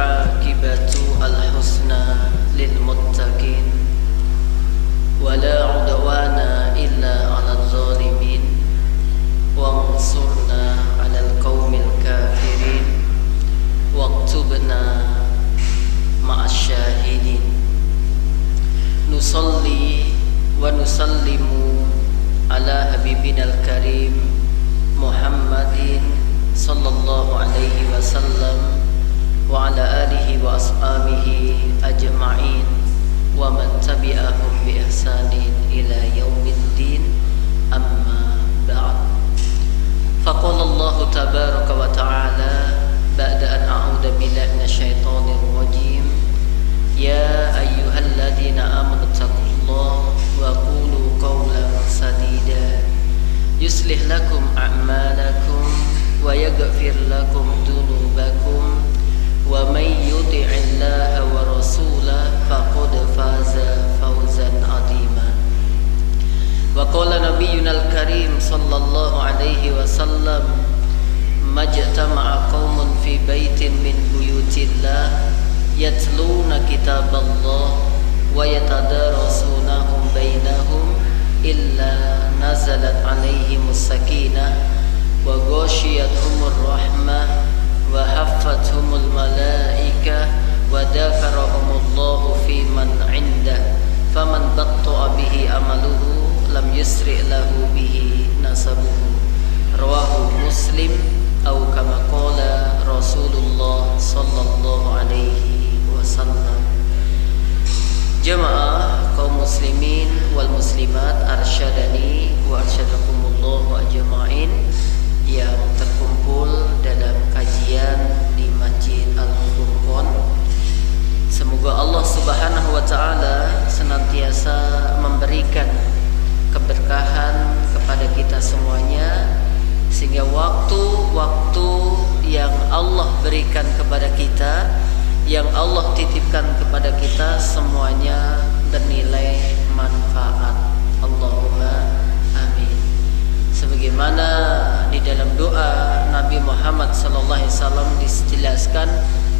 والعاقبة الحسنى للمتقين ولا عدوان إلا على الظالمين وانصرنا على القوم الكافرين واكتبنا مع الشاهدين نصلي ونسلم على حبيبنا الكريم محمد صلى الله عليه وسلم وعلى آله وأصحابه أجمعين ومن تبعهم بإحسان إلى يوم الدين أما بعد فقال الله تبارك وتعالى بعد أن أعوذ بالله من الشيطان الرجيم يا أيها الذين آمنوا اتقوا الله وقولوا قولا سديدا يصلح لكم أعمالكم ويغفر لكم ذنوبكم ومن يطع الله ورسوله فقد فاز فوزا عظيما وقال نبينا الكريم صلى الله عليه وسلم ما اجتمع قوم في بيت من بيوت الله يتلون كتاب الله ويتدارسونهم بينهم إلا نزلت عليهم السكينة وغشيتهم الرحمة وحفتهم الملائكة وذكرهم الله في من عنده فمن بطأ به عمله لم يسرع له به نسبه رواه مسلم أو كما قال رسول الله صلى الله عليه وسلم. Jamaah kaum muslimin wal muslimat arsyadani wa arsyadakumullah ajma'in yang terkumpul dalam kajian di Masjid Al-Furqan. Semoga Allah Subhanahu wa taala senantiasa memberikan keberkahan kepada kita semuanya sehingga waktu-waktu yang Allah berikan kepada kita, yang Allah titipkan kepada kita semuanya bernilai manfaat. Allahumma amin. Sebagaimana di dalam doa Nabi Muhammad sallallahu alaihi wasallam dijelaskan,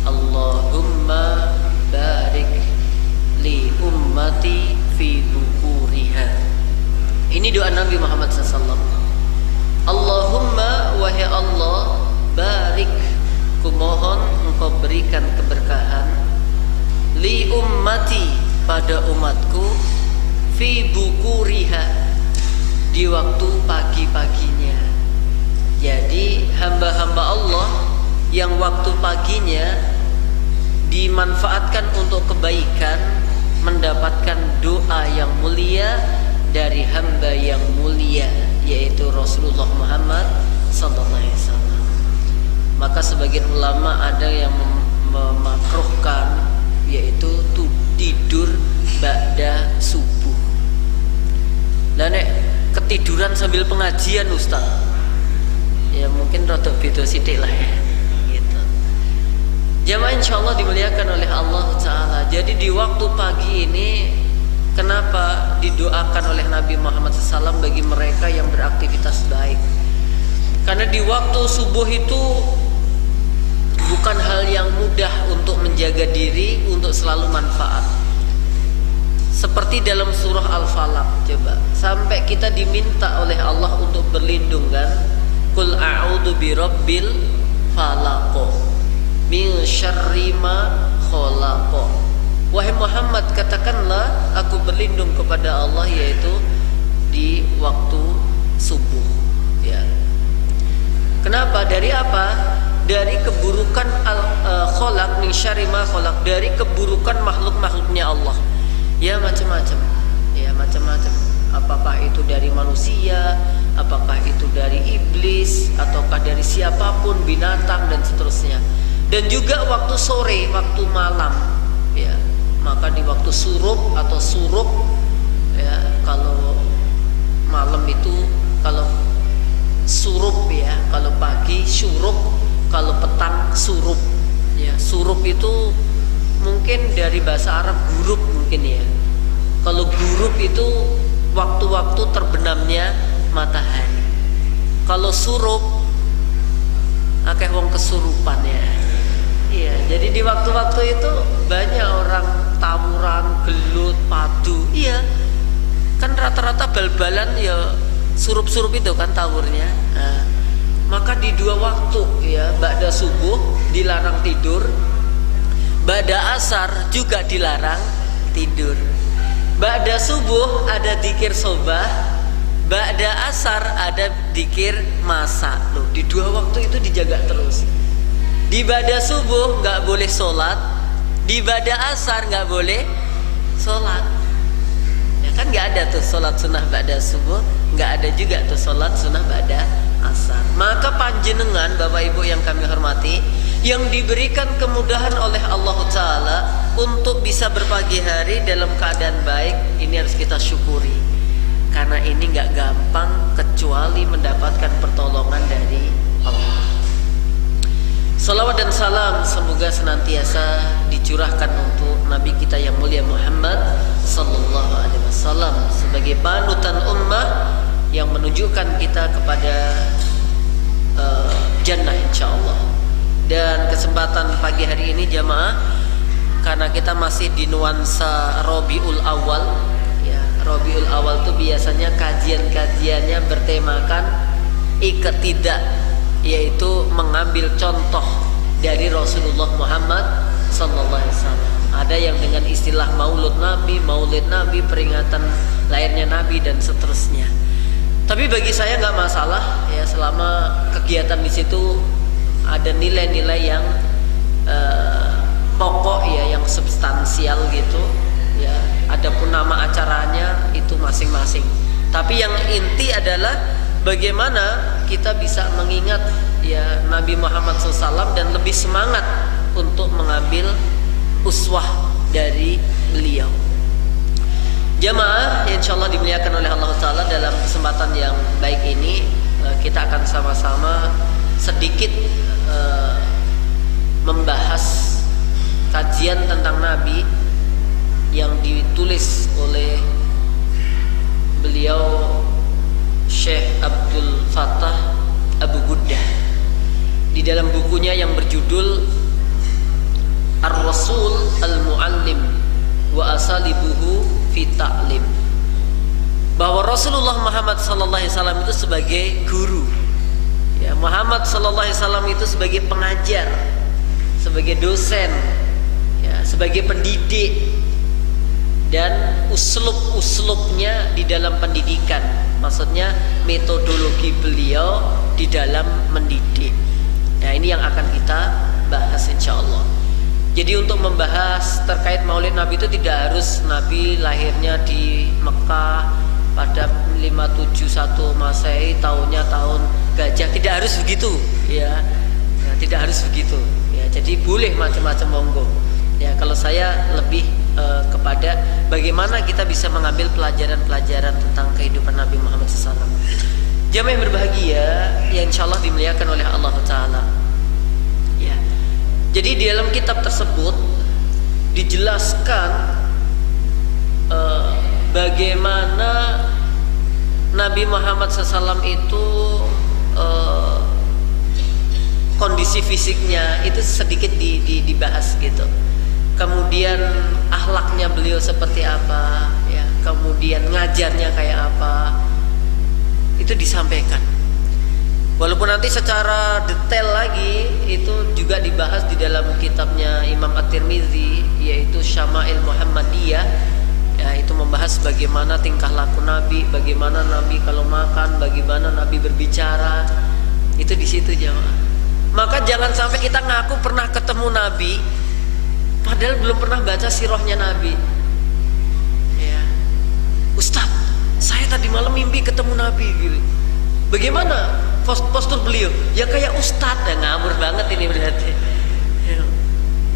Allahumma barik li ummati fi bukuriha. Ini doa Nabi Muhammad sallallahu alaihi wasallam. Allahumma wahai Allah, barik, kumohon engkau berikan keberkahan li ummati pada umatku fi bukuriha di waktu pagi-paginya. Jadi hamba-hamba Allah yang waktu paginya dimanfaatkan untuk kebaikan mendapatkan doa yang mulia dari hamba yang mulia yaitu Rasulullah Muhammad sallallahu alaihi wasallam. Maka sebagian ulama ada yang memakruhkan yaitu tidur ba'da subuh. Lah nek ketiduran sambil pengajian Ustaz, ya mungkin rada beda sithik lah ya. Gitu. Jamaah insyaallah dimuliakan oleh Allah Ta'ala. Jadi di waktu pagi ini kenapa didoakan oleh Nabi Muhammad SAW bagi mereka yang beraktivitas baik? Karena di waktu subuh itu bukan hal yang mudah untuk menjaga diri untuk selalu manfaat. Seperti dalam surah Al-Falaq, coba sampai kita diminta oleh Allah untuk berlindung kan, Qul a'udzu birabbil falaq min syarri ma khalaq. Wahai Muhammad, katakanlah aku berlindung kepada Allah yaitu di waktu subuh. Ya. Kenapa? Dari apa? Dari keburukan khalaq min syarri ma khalaq, dari keburukan makhluk-makhluknya Allah. Ya macam-macam. Ya macam-macam. Apakah itu dari manusia, apakah itu dari iblis, ataukah dari siapapun, binatang dan seterusnya. Dan juga waktu sore, waktu malam. Ya. Maka di waktu surub atau suruk, ya, kalau malam itu, kalau surub ya, kalau pagi suruk, kalau petang surub. Ya, surub itu mungkin dari bahasa Arab gurub mungkin ya. Kalau gurub itu waktu-waktu terbenamnya matahari. Kalau surub akeh wong kesurupan ya. Iya, jadi di waktu-waktu itu banyak orang tawuran, gelut, padu. Iya, kan rata-rata bal-balan ya surup-surup itu kan tawurnya. Nah, maka di dua waktu ya, ba'da subuh dilarang tidur, ba'da asar juga dilarang tidur. Ba'da subuh ada dzikir sobah, ba'da asar ada dzikir masa. Loh, di dua waktu itu dijaga terus. Di ba'da subuh nggak boleh sholat, di ba'da asar nggak boleh sholat. Ya kan nggak ada tuh sholat sunnah ba'da subuh, nggak ada juga tuh sholat sunnah ba'da asar. Maka panjenengan Bapak Ibu yang kami hormati, yang diberikan kemudahan oleh Allah Ta'ala untuk bisa berpagi hari dalam keadaan baik, ini harus kita syukuri. Karena ini nggak gampang kecuali mendapatkan pertolongan dari Allah. Salawat dan salam semoga senantiasa dicurahkan untuk Nabi kita yang mulia Muhammad sallallahu alaihi wasallam sebagai panutan ummah yang menunjukkan kita kepada jannah insyaallah. Dan kesempatan pagi hari ini jamaah, karena kita masih di nuansa Rabiul Awal ya, Rabiul Awal itu biasanya kajian-kajiannya bertemakan iqtidah, yaitu mengambil contoh dari Rasulullah Muhammad sallallahu alaihi wasallam. Ada yang dengan istilah Maulid Nabi, peringatan lahirnya Nabi dan seterusnya. Tapi bagi saya nggak masalah ya, selama kegiatan di situ ada nilai-nilai yang pokok ya, yang substansial gitu ya. Adapun nama acaranya itu masing-masing. Tapi yang inti adalah bagaimana kita bisa mengingat ya Nabi Muhammad SAW dan lebih semangat untuk mengambil uswah dari beliau. Jamaah yang insyaallah dimuliakan oleh Allah Ta'ala, dalam kesempatan yang baik ini kita akan sama-sama sedikit membahas kajian tentang Nabi yang ditulis oleh beliau Syekh Abdul Fattah Abu Ghuddah di dalam bukunya yang berjudul Ar-Rasul Al-Muallim wa Asalibuhu fi Ta'lim, bahwa Rasulullah Muhammad sallallahu alaihi wasallam itu sebagai guru ya, Muhammad sallallahu alaihi wasallam itu sebagai pengajar, sebagai dosen ya, sebagai pendidik, dan uslub-uslubnya di dalam pendidikan, maksudnya metodologi beliau di dalam mendidik. Nah, ini yang akan kita bahas insyaallah. Jadi untuk membahas terkait Maulid Nabi itu tidak harus Nabi lahirnya di Mekah pada 571 Masehi, tahunnya tahun gajah, tidak harus begitu ya. Ya, tidak harus begitu ya. Jadi boleh macam-macam monggo. Ya, kalau saya lebih kepada bagaimana kita bisa mengambil pelajaran-pelajaran tentang kehidupan Nabi Muhammad SAW. Jamaah yang berbahagia yang insyaallah dimuliakan oleh Allah Ta'ala ya. Jadi di dalam kitab tersebut dijelaskan bagaimana Nabi Muhammad SAW itu kondisi fisiknya itu sedikit dibahas gitu. Kemudian akhlaknya beliau seperti apa ya, kemudian ngajarnya kayak apa, itu disampaikan. Walaupun nanti secara detail lagi itu juga dibahas di dalam kitabnya Imam At-Tirmidzi, yaitu Syama'il Muhammadiyah ya, itu membahas bagaimana tingkah laku Nabi, bagaimana Nabi kalau makan, bagaimana Nabi berbicara, itu di situ jamaah. Maka jangan sampai kita ngaku pernah ketemu Nabi padahal belum pernah baca sirahnya Nabi ya. Ustaz, saya tadi malam mimpi ketemu Nabi gitu. Bagaimana postur beliau? Ya kayak Ustadz ya, ngabur banget ini berarti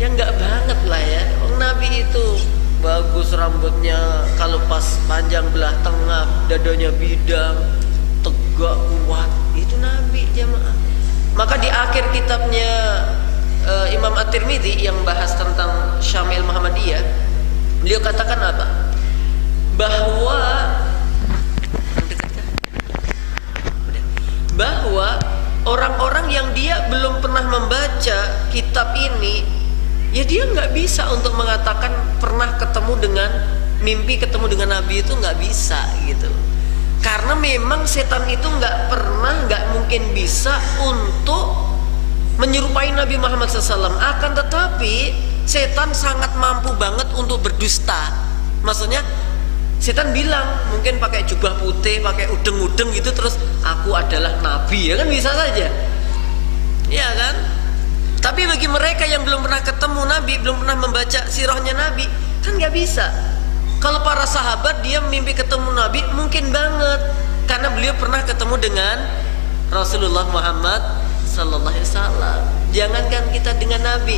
ya nggak banget lah ya. Nabi itu bagus rambutnya, kalau pas panjang belah tengah, dadanya bidang, tegak kuat, itu Nabi jamaah. Maka di akhir kitabnya Imam At-Tirmidzi yang bahas tentang Syama'il Muhammadiyah, beliau katakan apa? Bahwa orang-orang yang dia belum pernah membaca kitab ini, ya dia nggak bisa untuk mengatakan pernah ketemu dengan mimpi ketemu dengan Nabi, itu nggak bisa gitu. Karena memang setan itu nggak mungkin bisa untuk menyerupai Nabi Muhammad SAW. Akan tetapi setan sangat mampu banget untuk berdusta. Maksudnya setan bilang, mungkin pakai jubah putih, pakai udeng-udeng gitu, terus aku adalah Nabi, ya kan, bisa saja, ya kan. Tapi bagi mereka yang belum pernah ketemu Nabi, belum pernah membaca sirahnya Nabi, kan nggak bisa. Kalau para sahabat dia mimpi ketemu Nabi mungkin banget, karena beliau pernah ketemu dengan Rasulullah Muhammad Sallallahu Alaihi Wasallam. Jangankan kita dengan Nabi,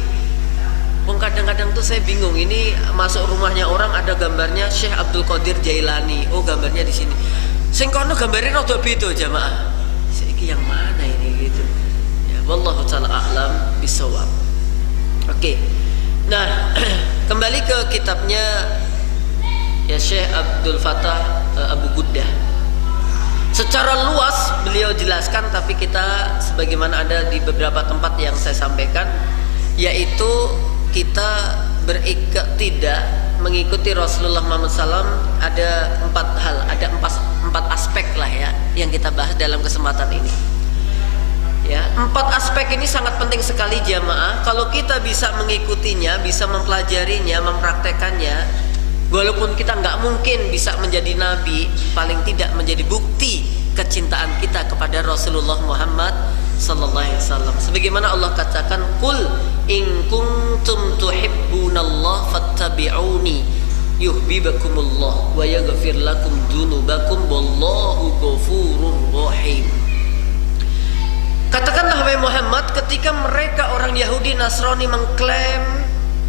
kadang-kadang tuh saya bingung, ini masuk rumahnya orang ada gambarnya Syekh Abdul Qadir Jailani, oh gambarnya di sini, sing kono gambarnya rada beda jamaah, iki yang mana ini gitu ya. Wallahu taala a'lam bisawab. Oke. Nah, kembali ke kitabnya ya Syekh Abdul Fattah Abu Guddah. Secara luas beliau jelaskan, tapi kita sebagaimana ada di beberapa tempat yang saya sampaikan, yaitu kita tidak mengikuti Rasulullah Muhammad SAW. Ada 4 hal, ada 4 aspek lah ya yang kita bahas dalam kesempatan ini. Ya, 4 aspek ini sangat penting sekali jamaah. Kalau kita bisa mengikutinya, bisa mempelajarinya, mempraktekannya, walaupun kita nggak mungkin bisa menjadi nabi, paling tidak menjadi bukti kecintaan kita kepada Rasulullah Muhammad sallallahu alaihi wasallam. Sebagaimana Allah katakan, "Qul in kuntum tuhibbunallah fattabi'uni yuhibbukumullah wa yaghfir lakum dzunubakum wallahu ghafurur rahim." Katakanlah wahai Muhammad, ketika mereka orang Yahudi Nasrani mengklaim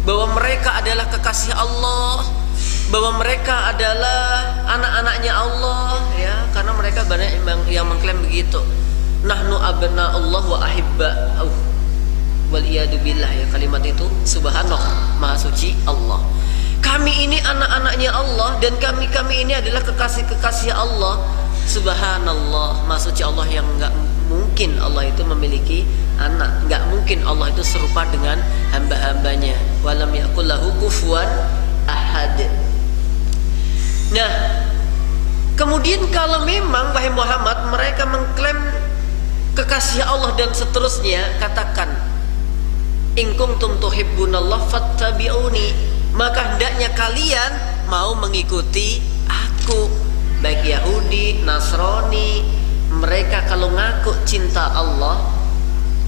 bahwa mereka adalah kekasih Allah, bahwa mereka adalah anak-anaknya Allah, ya, karena mereka banyak yang mengklaim begitu. Nahnu abna'ullah wa ahibba'uh wal iyadu billah, ya, kalimat itu subhanallah, maha suci Allah. Kami ini anak-anaknya Allah dan kami ini adalah kekasih-kekasih Allah. Subhanallah, maha suci Allah, yang enggak mungkin Allah itu memiliki anak, enggak mungkin Allah itu serupa dengan hamba-hambanya. Walam yakul lahu kufuwan ahad. Nah, kemudian kalau memang wahai Muhammad mereka mengklaim kekasih Allah dan seterusnya, katakan in kuntum tuhibbunallah fattabi'uni, maka hendaknya kalian mau mengikuti aku. Baik Yahudi, Nasrani, mereka kalau ngaku cinta Allah,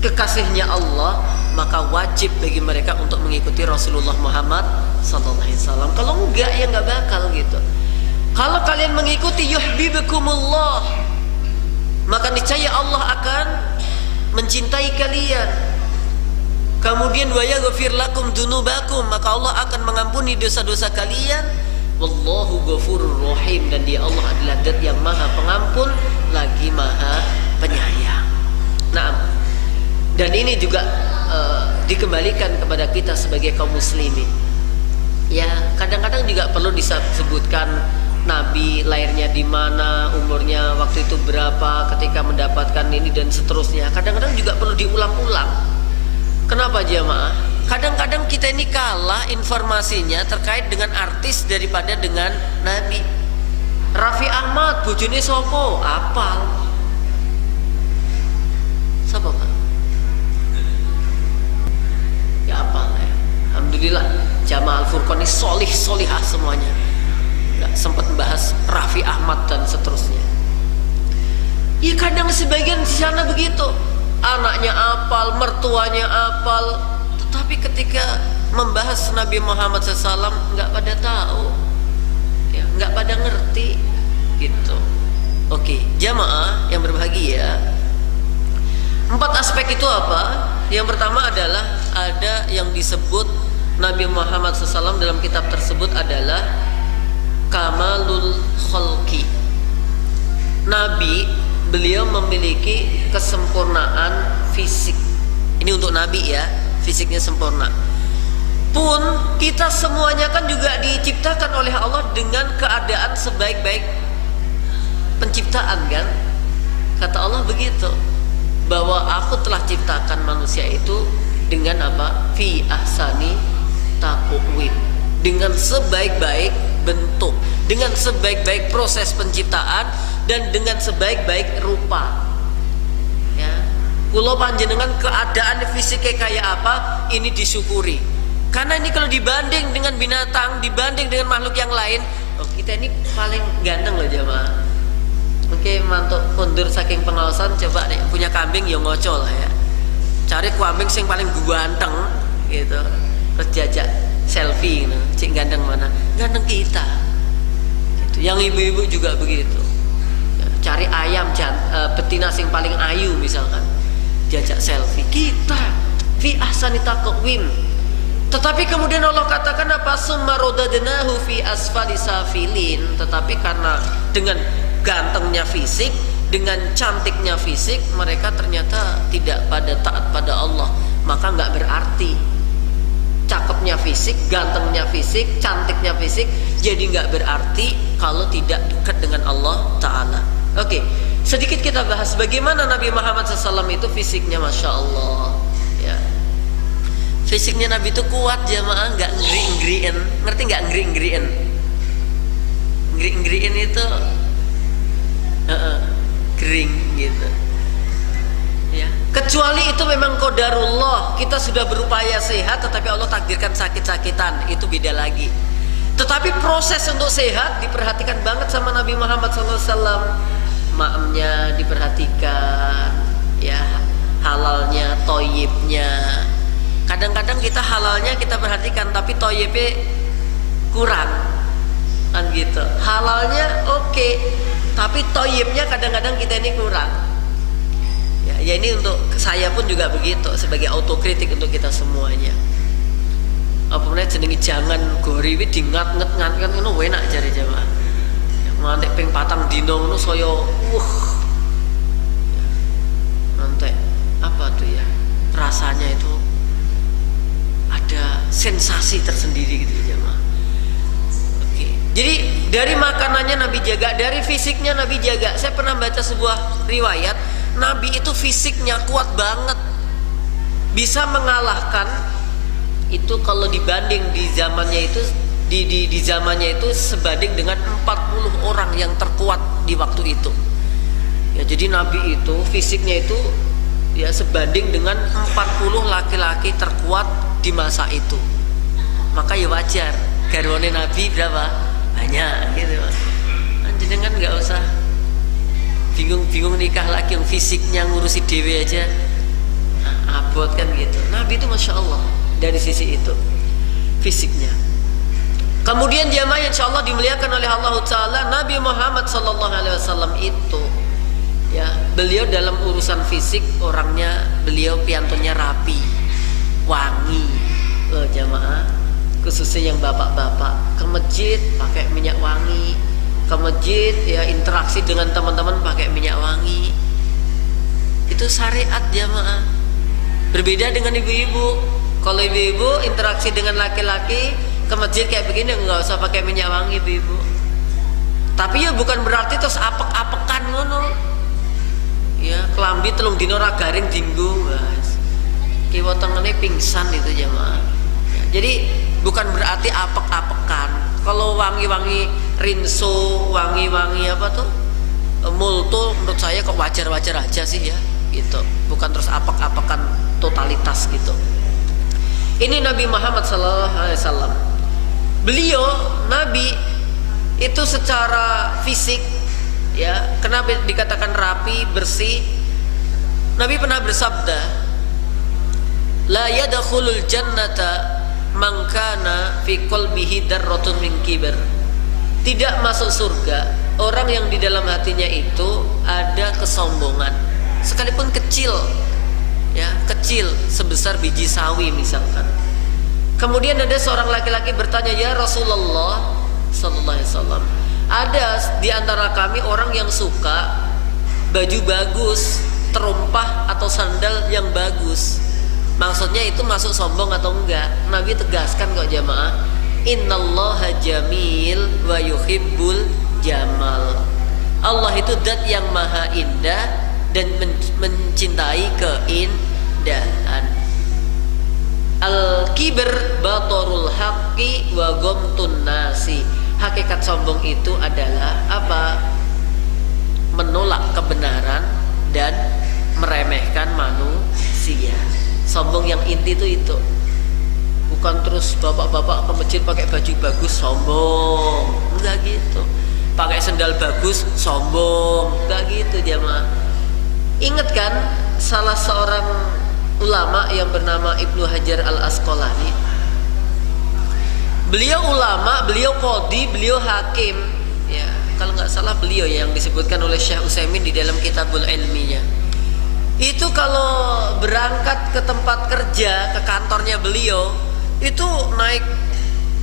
kekasihnya Allah, maka wajib bagi mereka untuk mengikuti Rasulullah Muhammad sallallahu alaihi wasallam. Kalau enggak, ya enggak bakal gitu. Kalau kalian mengikuti yuhibbukumullah, maka niscaya Allah akan mencintai kalian. Kemudian wa yaghfir lakum dzunubakum, maka Allah akan mengampuni dosa-dosa kalian. Wallahu ghafurur rahim, dan dia Allah adalah zat yang maha pengampun lagi maha penyayang. Nah, dan ini juga dikembalikan kepada kita sebagai kaum muslimin. Ya, kadang-kadang juga perlu disebutkan Nabi lahirnya di mana, umurnya waktu itu berapa, ketika mendapatkan ini dan seterusnya. Kadang-kadang juga perlu diulang-ulang. Kenapa jamaah? Kadang-kadang kita ini kalah informasinya terkait dengan artis daripada dengan Nabi. Raffi Ahmad bojone sopo? Apal. Siapa Pak? Ya apal ya. Alhamdulillah Jamaah Al-Furqan ini solihah semuanya. Nggak sempat membahas Raffi Ahmad dan seterusnya. Ya kadang sebagian di sana begitu, anaknya apal, mertuanya apal, tetapi ketika membahas Nabi Muhammad SAW nggak pada tahu, ya, nggak pada ngerti, gitu. Oke, jamaah yang berbahagia, 4 aspek itu apa? Yang pertama adalah ada yang disebut Nabi Muhammad SAW dalam kitab tersebut adalah kamalul khalqi. Nabi, beliau memiliki kesempurnaan fisik. Ini untuk Nabi ya, fisiknya sempurna. Pun kita semuanya kan juga diciptakan oleh Allah dengan keadaan sebaik-baik penciptaan kan. Kata Allah begitu. bahwa aku telah ciptakan manusia itu dengan apa? Fi ahsani taqwim, dengan sebaik-baik bentuk, dengan sebaik-baik proses penciptaan, dan dengan sebaik-baik rupa. Ya, kula panjenengan keadaan fisiknya kayak apa, ini disyukuri. Karena ini kalau dibanding dengan binatang, dibanding dengan makhluk yang lain, oh, kita ini paling ganteng loh jamaah. Oke, mantuk kondur saking pengawasan, coba nih punya kambing ya ngocol lah ya. Cari kambing yang paling ganteng gitu. Terus jajak selfie gitu. Cik ganteng mana? Ganteng kita. Gitu. Yang ibu-ibu juga begitu. Cari ayam betina yang paling ayu misalkan. Jajak selfie. Kita fi ahsani taqwim. Tetapi kemudian Allah katakan apa? Summa rodadnahu fi asfali safilin. Tetapi karena dengan gantengnya fisik, dengan cantiknya fisik, mereka ternyata tidak pada taat pada Allah. Maka nggak berarti cakepnya fisik, gantengnya fisik, cantiknya fisik, jadi nggak berarti kalau tidak dekat dengan Allah Ta'ala. Oke, sedikit kita bahas bagaimana Nabi Muhammad SAW itu fisiknya, Masya Allah ya. Fisiknya Nabi itu kuat jamaah, nggak ngeri-ngeriin. Ngerti nggak ngeri-ngeriin? Ngeri-ngeriin itu kering gitu ya. Kecuali itu memang qadarullah, kita sudah berupaya sehat tetapi Allah takdirkan sakit-sakitan, itu beda lagi. Tetapi proses untuk sehat diperhatikan banget sama Nabi Muhammad SAW. Maamnya diperhatikan ya, halalnya, toyibnya. Kadang-kadang kita halalnya kita perhatikan tapi toyibnya kurang kan gitu. Halalnya oke, tapi toyibnya kadang-kadang kita ini kurang ya, ini untuk saya pun juga begitu, sebagai autokritik untuk kita semuanya. Apa namanya jenengi jangan gori wi dingat-nget kan ngono enak jare jamaah. Ngantek ping 4 dino ngono saya ngantek apa tuh ya, rasanya itu ada sensasi tersendiri gitu jamaah. Oke. Jadi dari makanannya Nabi jaga, dari fisiknya Nabi jaga. Saya pernah baca sebuah riwayat, Nabi itu fisiknya kuat banget, bisa mengalahkan itu kalau dibanding di zamannya itu di zamannya itu sebanding dengan 40 orang yang terkuat di waktu itu. Ya, jadi Nabi itu fisiknya itu ya sebanding dengan 40 laki-laki terkuat di masa itu. Maka ya wajar garwane Nabi berapa? Banyak gitu. Jenengan nggak usah bingung nikah lagi yang fisiknya ngurusi dewe aja abot kan gitu. Nabi itu Masya Allah dari sisi itu fisiknya. Kemudian jamaah insya Allah dimuliakan oleh Allah Ta'ala, Nabi Muhammad SAW itu ya, beliau dalam urusan fisik orangnya, beliau piantonnya rapi, wangi loh jamaah. Khususnya yang bapak-bapak ke masjid pakai minyak wangi, ke masjid ya interaksi dengan teman-teman pakai minyak wangi. Itu syariat jamaah. Berbeda dengan ibu-ibu. Kalau ibu-ibu interaksi dengan laki-laki ke masjid kayak begini nggak usah pakai minyak wangi ibu-ibu. Tapi ya bukan berarti terus apek-apekan ngono. Ya kelambi telung dino ra garing dinggo, guys. Kiwa tengene pingsan itu jamaah. Ya, jadi bukan berarti apek-apekan. Kalau wangi-wangi rinso, wangi-wangi apa tuh multo, menurut saya kok wajar-wajar aja sih ya gitu. Bukan terus apek-apekan totalitas gitu. Ini Nabi Muhammad SAW. Beliau Nabi itu secara fisik ya, kenapa dikatakan rapi, bersih? Nabi pernah bersabda, la yadkhulul jannata man kana fi qalbihi darratun min kibr. Tidak masuk surga orang yang di dalam hatinya itu ada kesombongan, sekalipun kecil ya, kecil sebesar biji sawi misalkan. Kemudian ada seorang laki-laki bertanya, ya Rasulullah sallallahu alaihi wasallam, ada di antara kami orang yang suka baju bagus, terompah atau sandal yang bagus. Maksudnya itu masuk sombong atau enggak? Nabi tegaskan kok jamaah, innallaha jamil wa yuhibbul jamal. Allah itu zat yang maha indah dan mencintai keindahan. Al-kibr batorul haqqi wa ghamtun nasi. Hakikat sombong itu adalah apa? Menolak kebenaran dan meremehkan manusia. Sombong yang inti itu. Bukan terus bapak-bapak ke masjid pakai baju bagus sombong, enggak gitu. Pakai sendal bagus sombong, enggak gitu jamaah. Ingat kan salah seorang ulama yang bernama Ibnu Hajar Al-Asqalani. Beliau ulama, beliau qadhi, beliau hakim. Ya, kalau nggak salah beliau yang disebutkan oleh Syekh Utsaimin di dalam Kitabul Ilminya. Itu kalau berangkat ke tempat kerja, ke kantornya beliau, itu naik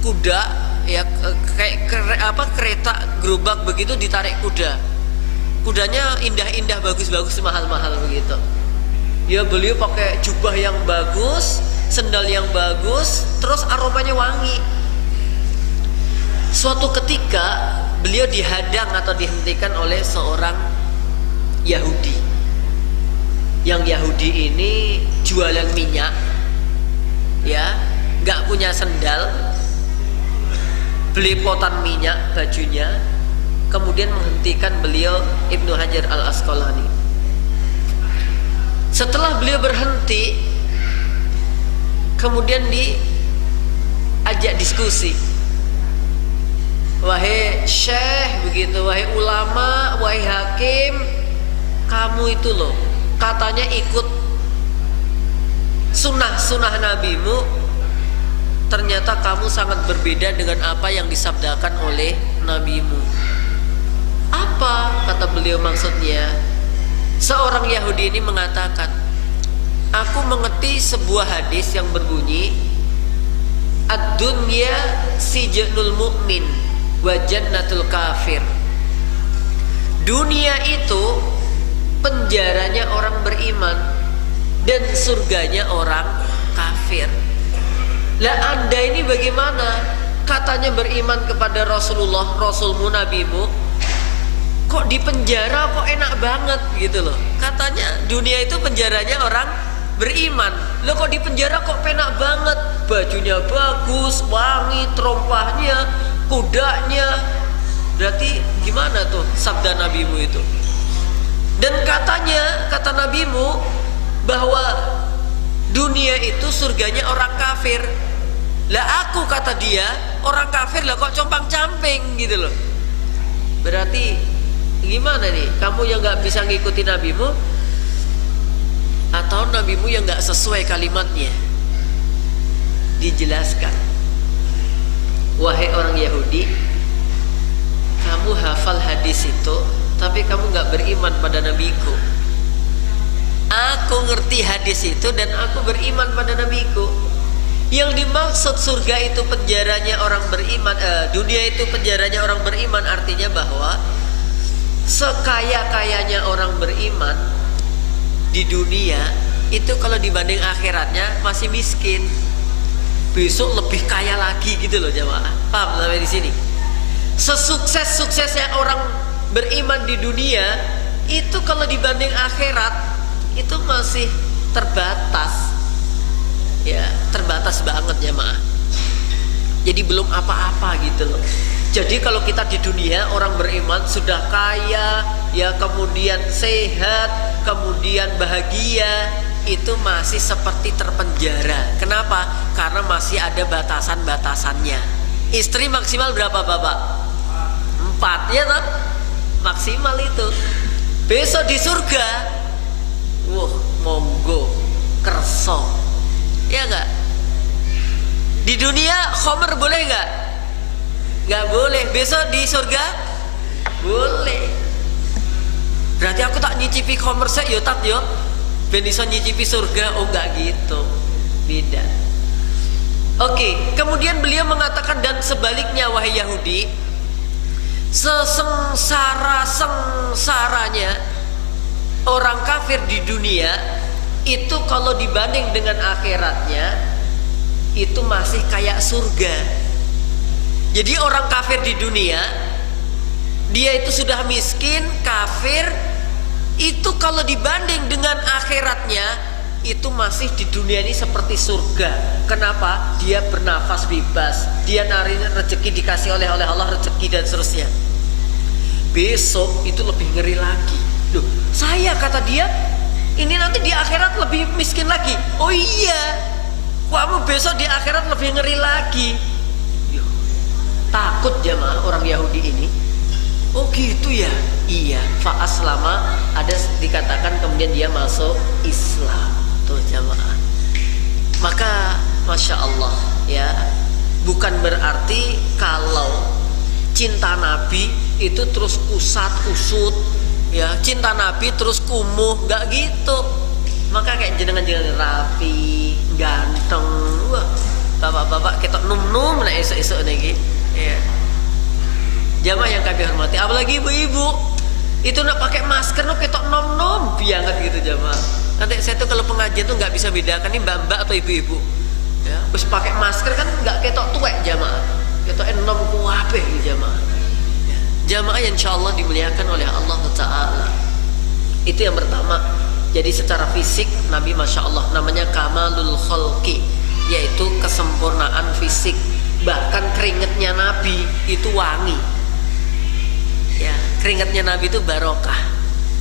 kuda ya, kayak kereta gerobak begitu, ditarik kuda. Kudanya indah-indah, bagus-bagus, mahal-mahal begitu. Ya beliau pakai jubah yang bagus, sendal yang bagus, terus aromanya wangi. Suatu ketika beliau dihadang atau dihentikan oleh seorang Yahudi. Yang Yahudi ini jualan minyak, ya, nggak punya sendal, belepotan minyak bajunya, kemudian menghentikan beliau Ibnu Hajar Al-Asqalani. Setelah beliau berhenti, kemudian diajak diskusi. Wahai syekh begitu, wahai ulama, wahai hakim, kamu itu loh katanya ikut sunnah nabimu, ternyata kamu sangat berbeda dengan apa yang disabdakan oleh nabimu. Apa kata beliau maksudnya? Seorang Yahudi ini mengatakan, aku mengerti sebuah hadis yang berbunyi, ad-dunya sijnul mu'min wa jannatul kafir. Dunia itu penjaranya orang beriman dan surganya orang kafir. Lah Anda ini bagaimana? Katanya beriman kepada Rasulullah, Rasulmu, nabimu, kok di penjara kok enak banget gitu loh. Katanya dunia itu penjaranya orang beriman. Loh kok di penjara kok enak banget, bajunya bagus, wangi, terompahnya, kudanya. Berarti gimana tuh sabda nabimu itu? Dan katanya, kata nabimu, bahwa dunia itu surganya orang kafir. Lah aku, kata dia, orang kafir lah kok compang-camping gitu loh. Berarti gimana nih? Kamu yang gak bisa ngikuti nabimu, atau nabimu yang gak sesuai kalimatnya? Dijelaskan, wahai orang Yahudi, kamu hafal hadis itu, tapi kamu gak beriman pada nabiku. Aku ngerti hadis itu dan aku beriman pada nabiku. Yang dimaksud surga itu penjaranya orang beriman, dunia itu penjaranya orang beriman, artinya bahwa sekaya-kayanya orang beriman di dunia itu kalau dibanding akhiratnya masih miskin. Besok lebih kaya lagi gitu loh jamaah. Paham sampai di sini? Sesukses-suksesnya orang beriman di dunia itu kalau dibanding akhirat itu masih terbatas. Ya, terbatas banget jamaah. Jadi belum apa-apa gitu loh. Jadi kalau kita di dunia orang beriman sudah kaya, ya kemudian sehat, kemudian bahagia, itu masih seperti terpenjara. Kenapa? Karena masih ada batasan-batasannya. Istri maksimal berapa bapak? 4 ya toh? Maksimal itu. Besok di surga, wah monggo kerso, ya enggak? Di dunia khomer boleh enggak? Enggak boleh. Besok di surga boleh. Berarti aku tak nyicipi khomer saya yo tat yo, ben iso nyicipi surga. Oh enggak gitu, beda. Oke, kemudian beliau mengatakan, dan sebaliknya wahai Yahudi, sesengsara-sengsaranya orang kafir di dunia itu kalau dibanding dengan akhiratnya itu masih kayak surga. Jadi orang kafir di dunia, dia itu sudah miskin, kafir, itu kalau dibanding dengan Kandungan akhiratnya itu masih di dunia ini seperti surga. Kenapa? Dia bernafas bebas, dia nari rezeki, dikasih oleh Allah rezeki dan seterusnya. Besok itu lebih ngeri lagi. Loh, saya kata dia, ini nanti di akhirat lebih miskin lagi. Oh iya, kamu besok di akhirat lebih ngeri lagi. Yo, takut jamaah orang Yahudi ini. Oh gitu ya. Iya, fa'aslama, ada dikatakan kemudian dia masuk Islam. Tuh jamaah. Maka Masya Allah ya, bukan berarti kalau cinta Nabi itu terus usut ya, cinta Nabi terus kumuh, nggak gitu. Maka kayak jenengan-jenengan rapi, ganteng, wah bapak-bapak kita num-num nah esok-esok lagi ya. Jamaah yang kami hormati, apalagi ibu-ibu itu nak pakai masker nak kita nom-nom biangat gitu jamaah. Nanti saya tuh kalau pengajian tuh nggak bisa bedakan ini mbak-mbak atau ibu-ibu. Ya, terus pakai masker kan nggak ketok tuwek jamaah, ketok enom kuabe jamaah. Ya, jamaah yang insya Allah dimuliakan oleh Allah Taala. Itu yang pertama. Jadi secara fisik Nabi Masya Allah namanya kamalul khalqi, yaitu kesempurnaan fisik. Bahkan keringetnya Nabi itu wangi. Ya, keringetnya Nabi itu barokah,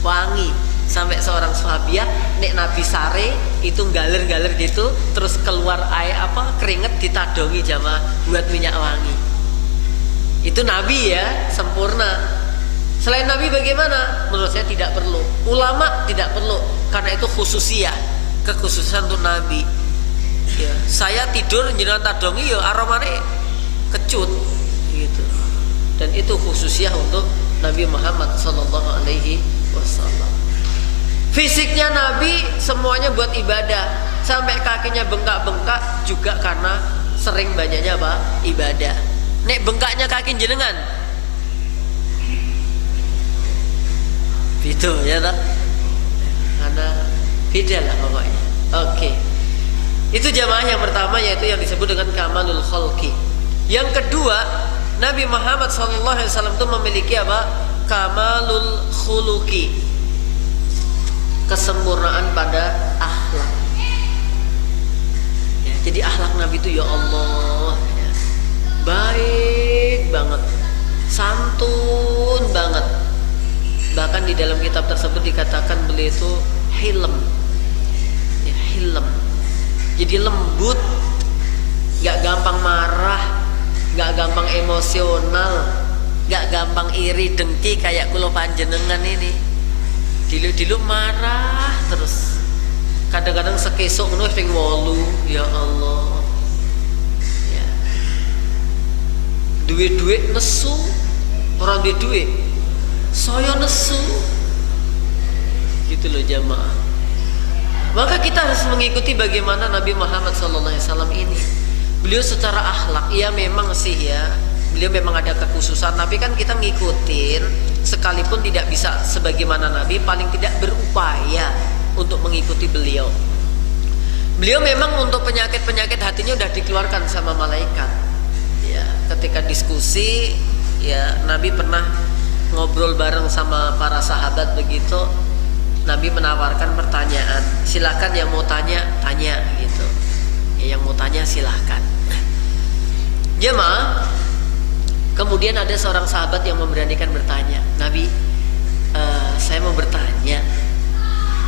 wangi. Sampai seorang sahabiah nek Nabi sare itu galer-galer gitu, terus keluar air keringet ditadongi jamaah buat minyak wangi. Itu Nabi ya, sempurna. Selain Nabi bagaimana? Menurut saya tidak perlu. Ulama tidak perlu, karena itu khususiyah, kekhususan untuk Nabi. Ya, saya tidur jenengan tadongi ya aromane kecut gitu. Dan itu khususiyah untuk Nabi Muhammad sallallahu alaihi wasallam. Fisiknya Nabi semuanya buat ibadah, sampai kakinya bengkak-bengkak juga karena sering banyaknya apa? Ibadah. Nek bengkaknya kaki jenengan, itu ya tak? Karena beda lah pokoknya. Oke. Itu jamaah yang pertama, yaitu yang disebut dengan kamalul khalqi. Yang kedua, Nabi Muhammad SAW itu memiliki apa? Kamalul khuluqi, kesempurnaan pada akhlak ya, jadi akhlak Nabi itu ya Allah ya, baik banget, santun banget. Bahkan di dalam kitab tersebut dikatakan beliau itu hilm ya, hilm, jadi lembut, gak gampang marah, gak gampang emosional, gak gampang iri dengki kayak kulo panjenengan ini. Dilu marah terus, kadang-kadang sekesok ngono ping 8 ya Allah ya. Duit nesu, orang duit saya nesu gitu loh jamaah. Maka kita harus mengikuti bagaimana Nabi Muhammad SAW ini. Beliau secara akhlak ya memang sih ya, beliau memang ada kekhususan, tapi kan kita ngikutin. Sekalipun tidak bisa sebagaimana Nabi, paling tidak berupaya untuk mengikuti beliau. Beliau memang untuk penyakit-penyakit hatinya udah dikeluarkan sama malaikat. Ya, ketika diskusi, ya Nabi pernah ngobrol bareng sama para sahabat begitu. Nabi menawarkan pertanyaan, silakan yang mau tanya gitu. Ya, yang mau tanya silahkan. Jemaah. Kemudian ada seorang sahabat yang memberanikan bertanya, Nabi, saya mau bertanya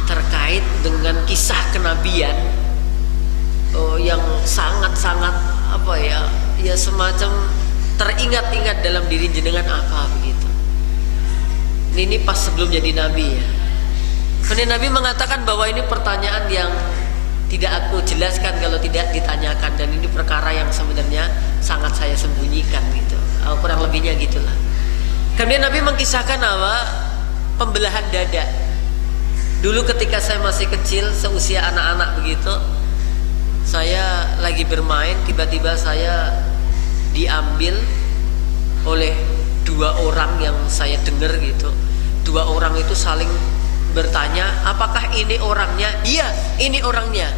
terkait dengan kisah kenabian yang sangat-sangat ya semacam teringat-ingat dalam diri jenengan apa begitu. Ini pas sebelum jadi Nabi ya. Kemudian Nabi mengatakan bahwa ini pertanyaan yang tidak aku jelaskan kalau tidak ditanyakan, dan ini perkara yang sebenarnya sangat saya sembunyikan gitu. Kurang lebihnya gitulah. Kemudian Nabi mengkisahkan pembelahan dada. Dulu ketika saya masih kecil, seusia anak-anak begitu, saya lagi bermain, tiba-tiba saya diambil oleh 2 orang yang saya dengar gitu. 2 orang itu saling bertanya, apakah ini orangnya? Iya, ini orangnya.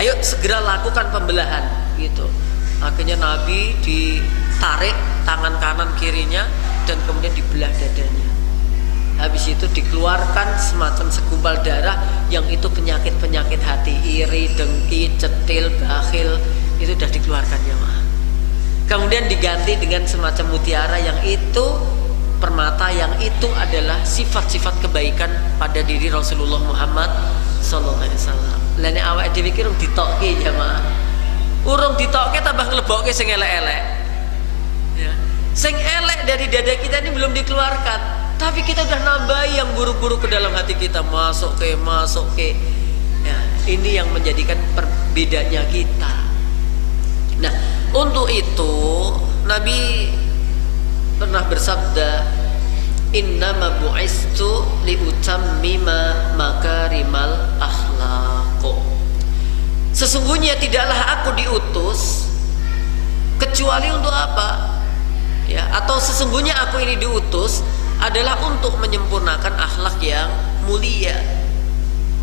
Ayo segera lakukan pembelahan gitu. Akhirnya Nabi ditarik tangan kanan kirinya dan kemudian dibelah dadanya. Habis itu dikeluarkan semacam segumpal darah yang itu penyakit-penyakit hati, iri, dengki, cetil, bakhil, itu sudah dikeluarkan jamaah. Kemudian diganti dengan semacam mutiara yang itu permata, yang itu adalah sifat-sifat kebaikan pada diri Rasulullah Muhammad sallallahu alaihi wasallam. Lene awake dhewe iki urung ditokke jamaah. Urung ditokke tambah nglebokke sing elek-elek. Ya. Sing elek dari dada kita ini belum dikeluarkan. Tapi kita udah nambahi yang buruk-buruk ke dalam hati kita, masuk ke. Ya, ini yang menjadikan perbedaannya kita. Nah, untuk itu Nabi pernah bersabda, innama bu'istu liutammima makarimal akhlaq. Sesungguhnya tidaklah aku diutus kecuali untuk apa? Ya, atau sesungguhnya aku ini diutus adalah untuk menyempurnakan akhlak yang mulia.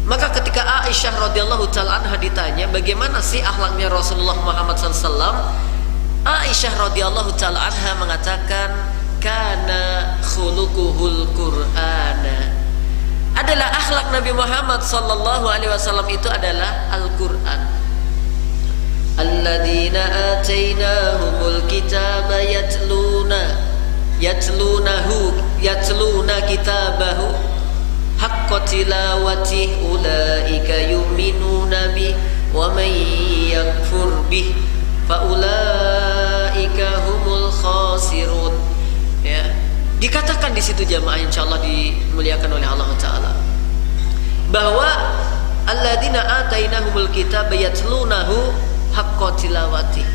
Maka ketika Aisyah radhiyallahu taala anha ditanya bagaimana sih akhlaknya Rasulullah Muhammad SAW, Aisyah radhiyallahu taala anha mengatakan kana khuluquhul Qur'ana. Adalah akhlak Nabi Muhammad sallallahu alaihi wasallam itu adalah Al-Qur'an. Alladzina atainahumul kitaba yatluna kitabahu haqqa tilawati ulaika yu'minuna bih wa man yakfur bih fa ulaika humul khasirun. Ya, dikatakan di situ jamaah insyaallah dimuliakan oleh Allah taala bahwa alladzina atainahumul kitaba yatlunahu haqqa tilawati.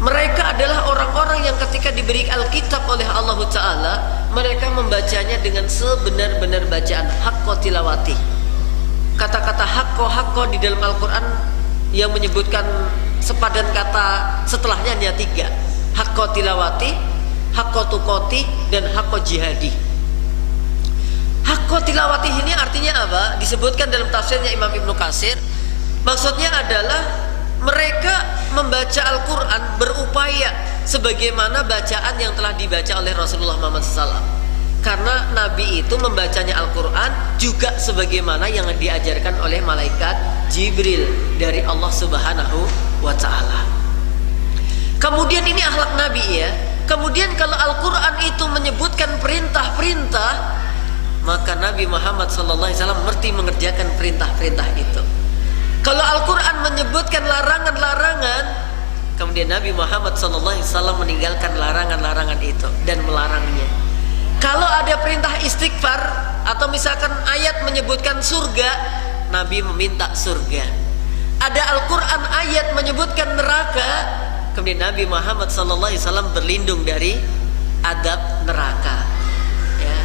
Mereka adalah orang-orang yang ketika diberi Alkitab oleh Allah Ta'ala, mereka membacanya dengan sebenar-benar bacaan, haqqa tilawati. Kata-kata haqqa di dalam Al-Quran yang menyebutkan sepadan kata setelahnya hanya 3, haqqa tilawati, haqqa tuqati, dan haqqa jihadi. Haqqa tilawati ini artinya apa? Disebutkan dalam tafsirnya Imam Ibnu Katsir. Maksudnya adalah mereka membaca Al-Quran berupaya sebagaimana bacaan yang telah dibaca oleh Rasulullah Muhammad SAW. Karena Nabi itu membacanya Al-Quran juga sebagaimana yang diajarkan oleh malaikat Jibril dari Allah Subhanahu wa Ta'ala. Kemudian ini akhlak Nabi ya. Kemudian kalau Al-Quran itu menyebutkan perintah-perintah, maka Nabi Muhammad SAW mesti mengerjakan perintah-perintah itu. Kalau Al-Quran menyebutkan larangan-larangan, kemudian Nabi Muhammad SAW meninggalkan larangan-larangan itu dan melarangnya. Kalau ada perintah istighfar atau misalkan ayat menyebutkan surga, Nabi meminta surga. Ada Al-Quran ayat menyebutkan neraka, kemudian Nabi Muhammad SAW berlindung dari adab neraka. Ya.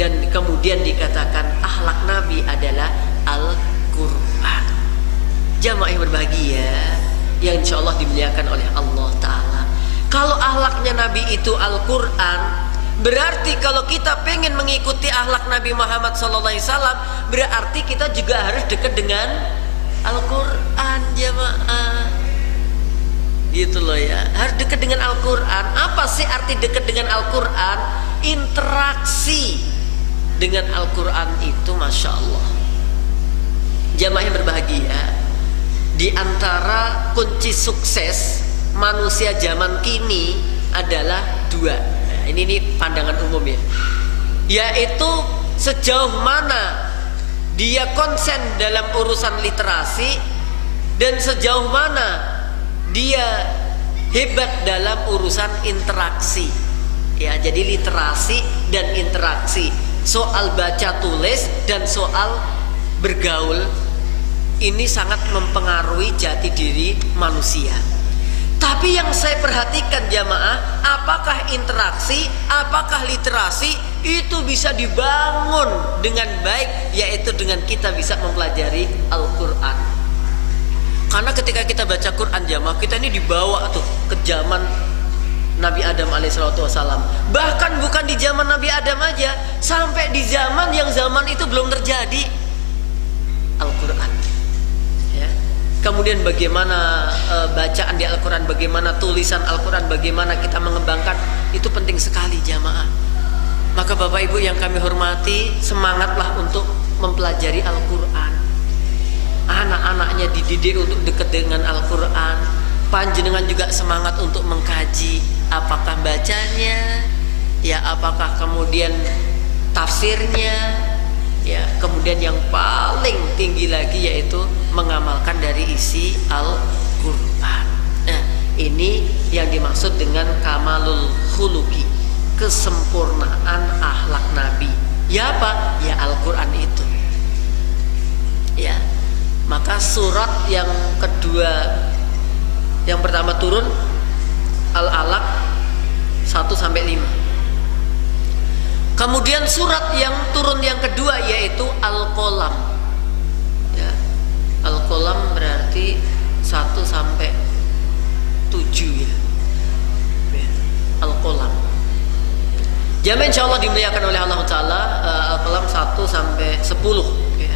Dan kemudian dikatakan akhlak Nabi adalah Al-Quran. Jamaah yang berbahagia yang insya Allah dimuliakan oleh Allah Ta'ala, kalau akhlaknya Nabi itu Al-Quran, berarti kalau kita pengen mengikuti akhlak Nabi Muhammad SAW, berarti kita juga harus dekat dengan Al-Quran jamaah. Gitu loh ya, harus dekat dengan Al-Quran. Apa sih arti dekat dengan Al-Quran? Interaksi dengan Al-Quran itu Masya Allah. Jamaah yang berbahagia, di antara kunci sukses manusia zaman kini adalah 2. Nah, ini pandangan umum ya. Yaitu sejauh mana dia konsen dalam urusan literasi dan sejauh mana dia hebat dalam urusan interaksi. Ya, jadi literasi dan interaksi, soal baca tulis dan soal bergaul, ini sangat mempengaruhi jati diri manusia. Tapi yang saya perhatikan jamaah, apakah interaksi, apakah literasi itu bisa dibangun dengan baik, yaitu dengan kita bisa mempelajari Al-Quran. Karena ketika kita baca Quran jamaah, kita ini dibawa tuh ke zaman Nabi Adam alaihissalam. Bahkan bukan di zaman Nabi Adam aja, sampai di zaman yang zaman itu belum terjadi Al-Quran. Kemudian bagaimana bacaan di Al-Quran, bagaimana tulisan Al-Quran, bagaimana kita mengembangkan, itu penting sekali jamaah. Maka Bapak Ibu yang kami hormati, semangatlah untuk mempelajari Al-Quran. Anak-anaknya dididik untuk dekat dengan Al-Quran. Panjenengan juga semangat untuk mengkaji, apakah bacanya, ya apakah kemudian tafsirnya, ya kemudian yang paling tinggi lagi yaitu mengamalkan dari isi Al-Quran. Nah, ini yang dimaksud dengan kamalul khuluqi, kesempurnaan akhlak Nabi. Ya apa? Ya Al-Quran itu. Ya, maka surat yang kedua, yang pertama turun Al-Alaq 1-5. Kemudian surat yang turun yang kedua yaitu Al-Qalam. Ya, Al-Qalam berarti 1-7 ya. Al-Qalam. Jamaah insyaallah dimuliakan oleh Allah Ta'ala. Al-Qalam 1-10 ya.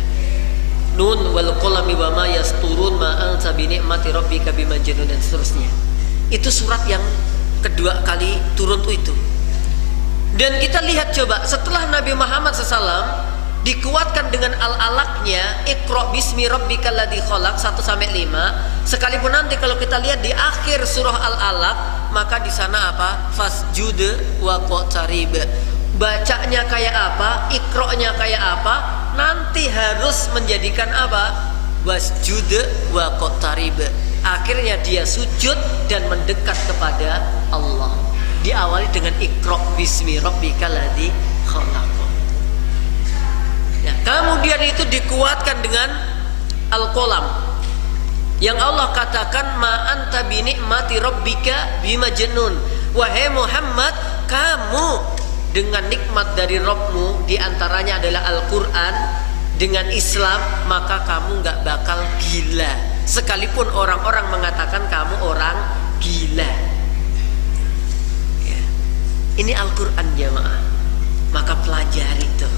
Nun wal qalami wa ma yasturun ma anta bi ni'mati rabbika bimajnun, dan seterusnya. Itu surat yang kedua kali turun itu. Dan kita lihat coba, setelah Nabi Muhammad SAW dikuatkan dengan al-alaqnya Iqra bismi rabbikal ladzi khalaq 1-5, sekalipun nanti kalau kita lihat di akhir surah Al-Alaq, maka di sana apa? Fasjud wa qtarib. Bacanya kayak apa? Iqra-nya kayak apa? Nanti harus menjadikan apa? Wasjud wa qtarib. Akhirnya dia sujud dan mendekat kepada Allah. Diawali dengan Iqra bismi rabbikal ladzi khalaq. Ya, kemudian itu dikuatkan dengan Al-Qalam, yang Allah katakan ma anta bi ni'mati rabbika bimajnun. Wahai Muhammad, kamu dengan nikmat dari Rabbmu, diantaranya adalah Al-Quran, dengan Islam, maka kamu gak bakal gila, sekalipun orang-orang mengatakan kamu orang gila. Ya. Ini Al-Quran jamaah, maka pelajari itu.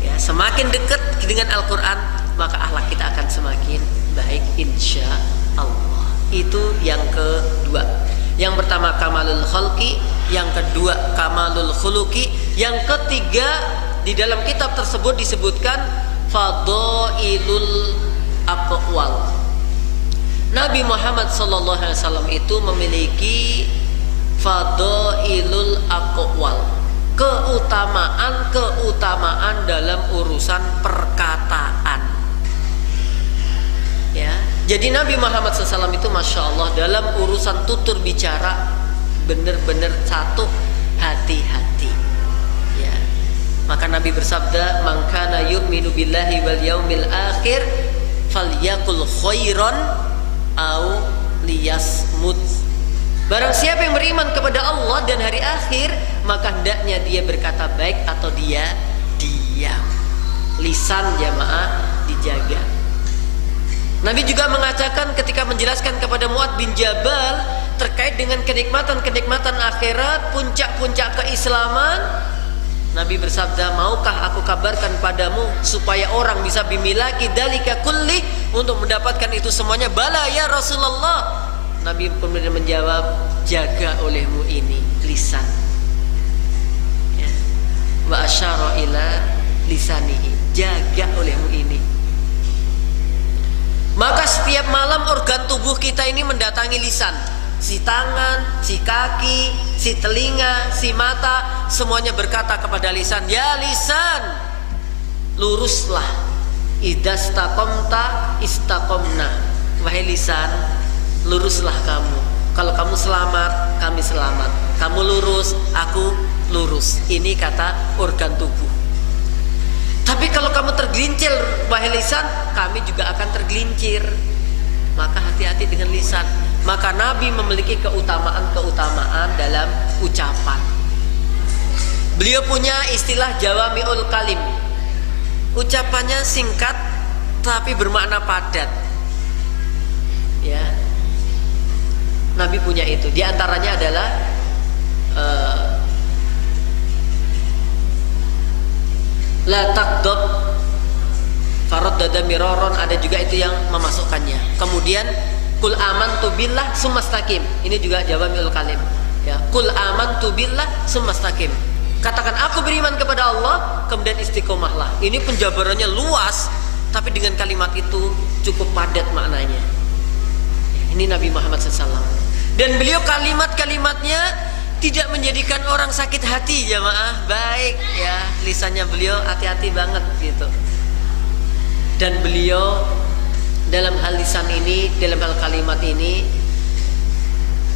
Ya, semakin dekat dengan Al-Quran, maka akhlak kita akan semakin baik insya Allah. Itu yang kedua. Yang pertama kamalul khalqi, yang kedua kamalul khuluqi, yang ketiga di dalam kitab tersebut disebutkan fadailul aqwal. Nabi Muhammad SAW itu memiliki fadailul aqwal, keutamaan dalam urusan perkataan. Ya, jadi Nabi Muhammad SAW itu masya Allah dalam urusan tutur bicara benar-benar satu, hati-hati. Ya, maka Nabi bersabda, "Man kana yu'minu billahi wal yaumil akhir falyaqul khairan au liyasmut." Barang siapa yang beriman kepada Allah dan hari akhir, maka hendaknya dia berkata baik atau dia diam. Lisan jamaah dijaga. Nabi juga mengatakan ketika menjelaskan kepada Mu'adz bin Jabal terkait dengan kenikmatan-kenikmatan akhirat, puncak-puncak keislaman, Nabi bersabda, maukah aku kabarkan padamu supaya orang bisa bimilaki dalika kulli, untuk mendapatkan itu semuanya? Bala ya Rasulullah. Nabi kemudian menjawab, jaga olehmu ini lisan. Ya. Wa asyara ila lisanihi, jaga olehmu ini. Maka setiap malam organ tubuh kita ini mendatangi lisan. Si tangan, si kaki, si telinga, si mata, semuanya berkata kepada lisan, ya lisan, luruslah. Idza istaqamta istaqamna. Wahai lisan, luruslah kamu. Kalau kamu selamat, kami selamat. Kamu lurus, aku lurus. Ini kata organ tubuh. Tapi kalau kamu tergelincir, wahai lisan, kami juga akan tergelincir. Maka hati-hati dengan lisan. Maka Nabi memiliki keutamaan-keutamaan dalam ucapan. Beliau punya istilah jawami'ul kalim. Ucapannya singkat tapi bermakna padat. Ya, Nabi punya itu. Di antaranya adalah la taqdab faraddada miraron, ada juga itu yang memasukkannya. Kemudian kul amantu billah sumastaqim, ini juga jawami'ul kalim. Ya, kul amantu billah sumastaqim. Katakan aku beriman kepada Allah, kemudian istiqomahlah. Ini penjabarannya luas, tapi dengan kalimat itu cukup padat maknanya. Ini Nabi Muhammad SAW. Dan beliau kalimat-kalimatnya tidak menjadikan orang sakit hati, jamaah. Baik ya, lisannya beliau hati-hati banget gitu. Dan beliau dalam hal lisan ini, dalam hal kalimat ini,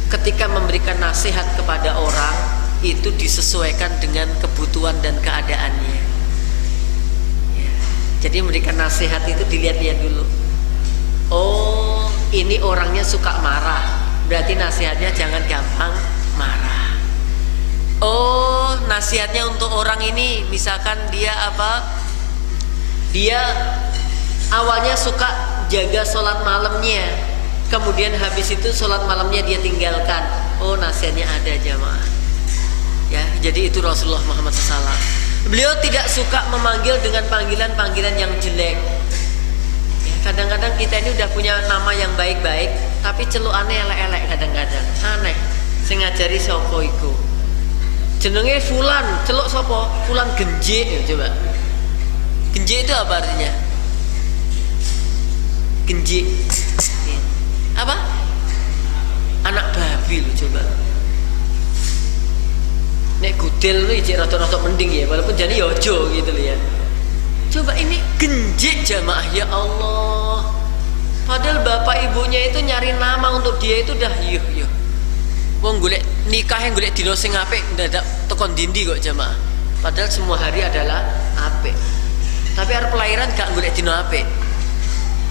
ketika memberikan nasihat kepada orang, itu disesuaikan dengan kebutuhan dan keadaannya ya. Jadi memberikan nasihat itu dilihat-lihat dulu. Oh, ini orangnya suka marah, berarti nasihatnya jangan gampang marah. Oh, nasihatnya untuk orang ini, misalkan dia apa, dia awalnya suka jaga sholat malamnya, kemudian habis itu sholat malamnya dia tinggalkan. Oh, nasihatnya ada, jamaah ya. Jadi itu Rasulullah Muhammad SAW. Beliau tidak suka memanggil dengan panggilan-panggilan yang jelek ya. Kadang-kadang kita ini udah punya nama yang baik-baik, tapi celukannya elek-elek kadang-kadang. Aneh, sing ngajari sopo iku jenenge Fulan, celuk sopo? Fulan genjik ya. Coba genjik itu apa artinya? Genjik apa? Anak babi lu coba. Nek gudel lu ijek rada-rada mending ya, walaupun jadi yojo gitu loh ya. Coba ini genjik, jamaah, ya Allah. Padahal bapak ibunya itu nyari nama untuk dia itu dah yuh. Wong golek nikah yang golek dino sing apik ndadak tekan dindi kok, jamaah. Padahal semua hari adalah apik. Tapi arep pelahiran gak golek dino apik.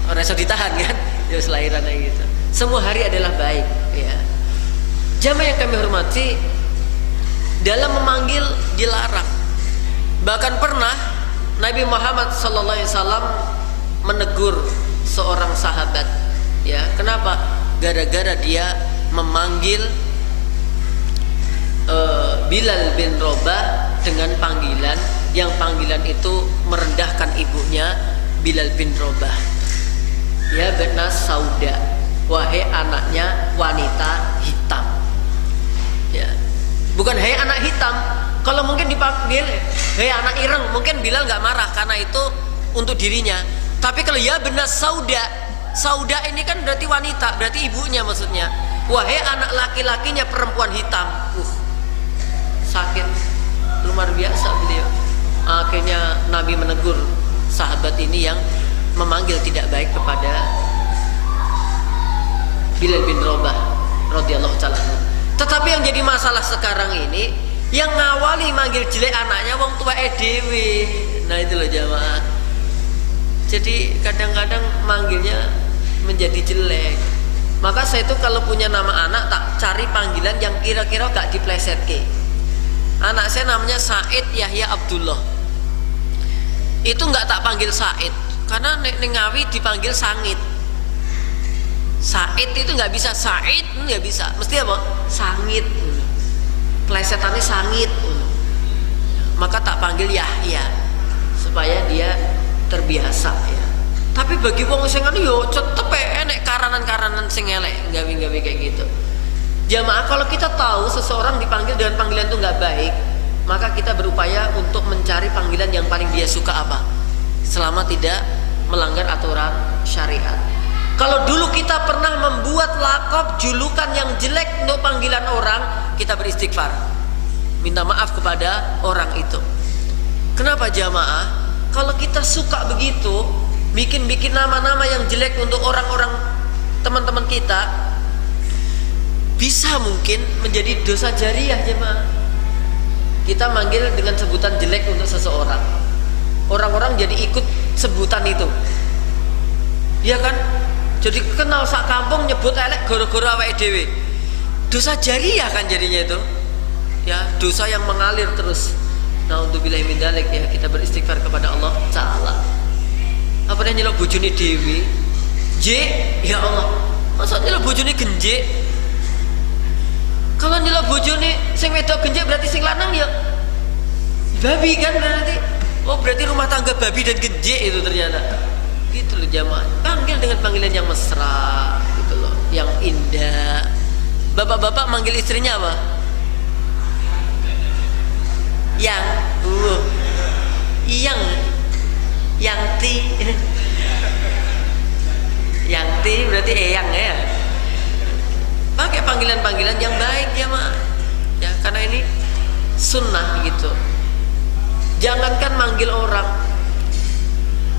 Ora iso ditahan kan? Ya selahiran aja gitu. Semua hari adalah baik ya. Jamaah yang kami hormati, dalam memanggil dilarang. Bahkan pernah Nabi Muhammad SAW menegur seorang sahabat ya. Kenapa? Gara-gara dia memanggil Bilal bin Rabah dengan panggilan yang panggilan itu merendahkan ibunya, Bilal bin Rabah. Ya benas sauda, wahai anaknya wanita hitam ya. Bukan hai anak hitam. Kalau mungkin dipanggil hai anak ireng, mungkin Bilal nggak marah karena itu untuk dirinya. Tapi kalau ya benas sauda, sauda ini kan berarti wanita, berarti ibunya maksudnya. Wahai anak laki-lakinya perempuan hitam. Sakit luar biasa beliau. Akhirnya Nabi menegur sahabat ini yang memanggil tidak baik kepada Bilal bin Rabah radhiyallahu ta'ala. Tetapi yang jadi masalah sekarang ini, yang ngawali manggil jelek anaknya wong tua dhewe. Nah itu loh jamaah. Jadi kadang-kadang manggilnya menjadi jelek. Maka saya itu kalau punya nama anak tak cari panggilan yang kira-kira gak diplesetke. Anak saya namanya Said Yahya Abdullah. Itu gak tak panggil Said, karena ning Ngawi dipanggil Sangit. Said itu nggak bisa, Said nggak bisa, mesti apa? Sangit. Plesetannya Sangit. Maka tak panggil Yahya supaya dia terbiasa ya. Tapi bagi wong sing anu yo tetep enek karanan-karanan sing elek, gawe-gawe kayak gitu. Jamaah, kalau kita tahu seseorang dipanggil dengan panggilan itu nggak baik, maka kita berupaya untuk mencari panggilan yang paling dia suka apa, selama tidak melanggar aturan syariat. Kalau dulu kita pernah membuat lakop julukan yang jelek untuk panggilan orang, kita beristighfar, minta maaf kepada orang itu. Kenapa jamaah? Kalau kita suka begitu, bikin nama-nama yang jelek untuk orang-orang teman-teman kita, bisa mungkin menjadi dosa jariah jemaah. Kita manggil dengan sebutan jelek untuk seseorang, orang-orang jadi ikut sebutan itu, ya kan? Jadi kenal sak kampung nyebut elek gara-gara awake dhewe. Dosa jariah kan jadinya itu, ya dosa yang mengalir terus. Naudzubillahi min dzalik ya, kita beristighfar kepada Allah Ta'ala. Apa yang nyelok bojone dhewe? J, ya Allah, masa nyelok bojone genjik? Kalau nyelok bojone sing wedok genjik berarti sing lanang ya babi kan berarti. Oh berarti rumah tangga babi dan genjik itu ternyata. Gitu loh jamaah. Panggil dengan panggilan yang mesra gitu loh, yang indah. Bapak-bapak manggil istrinya apa? Yang yang ti yang ti berarti eyang ya. Pakai panggilan-panggilan yang baik ya mak. Ya karena ini sunnah gitu. Jangankan manggil orang,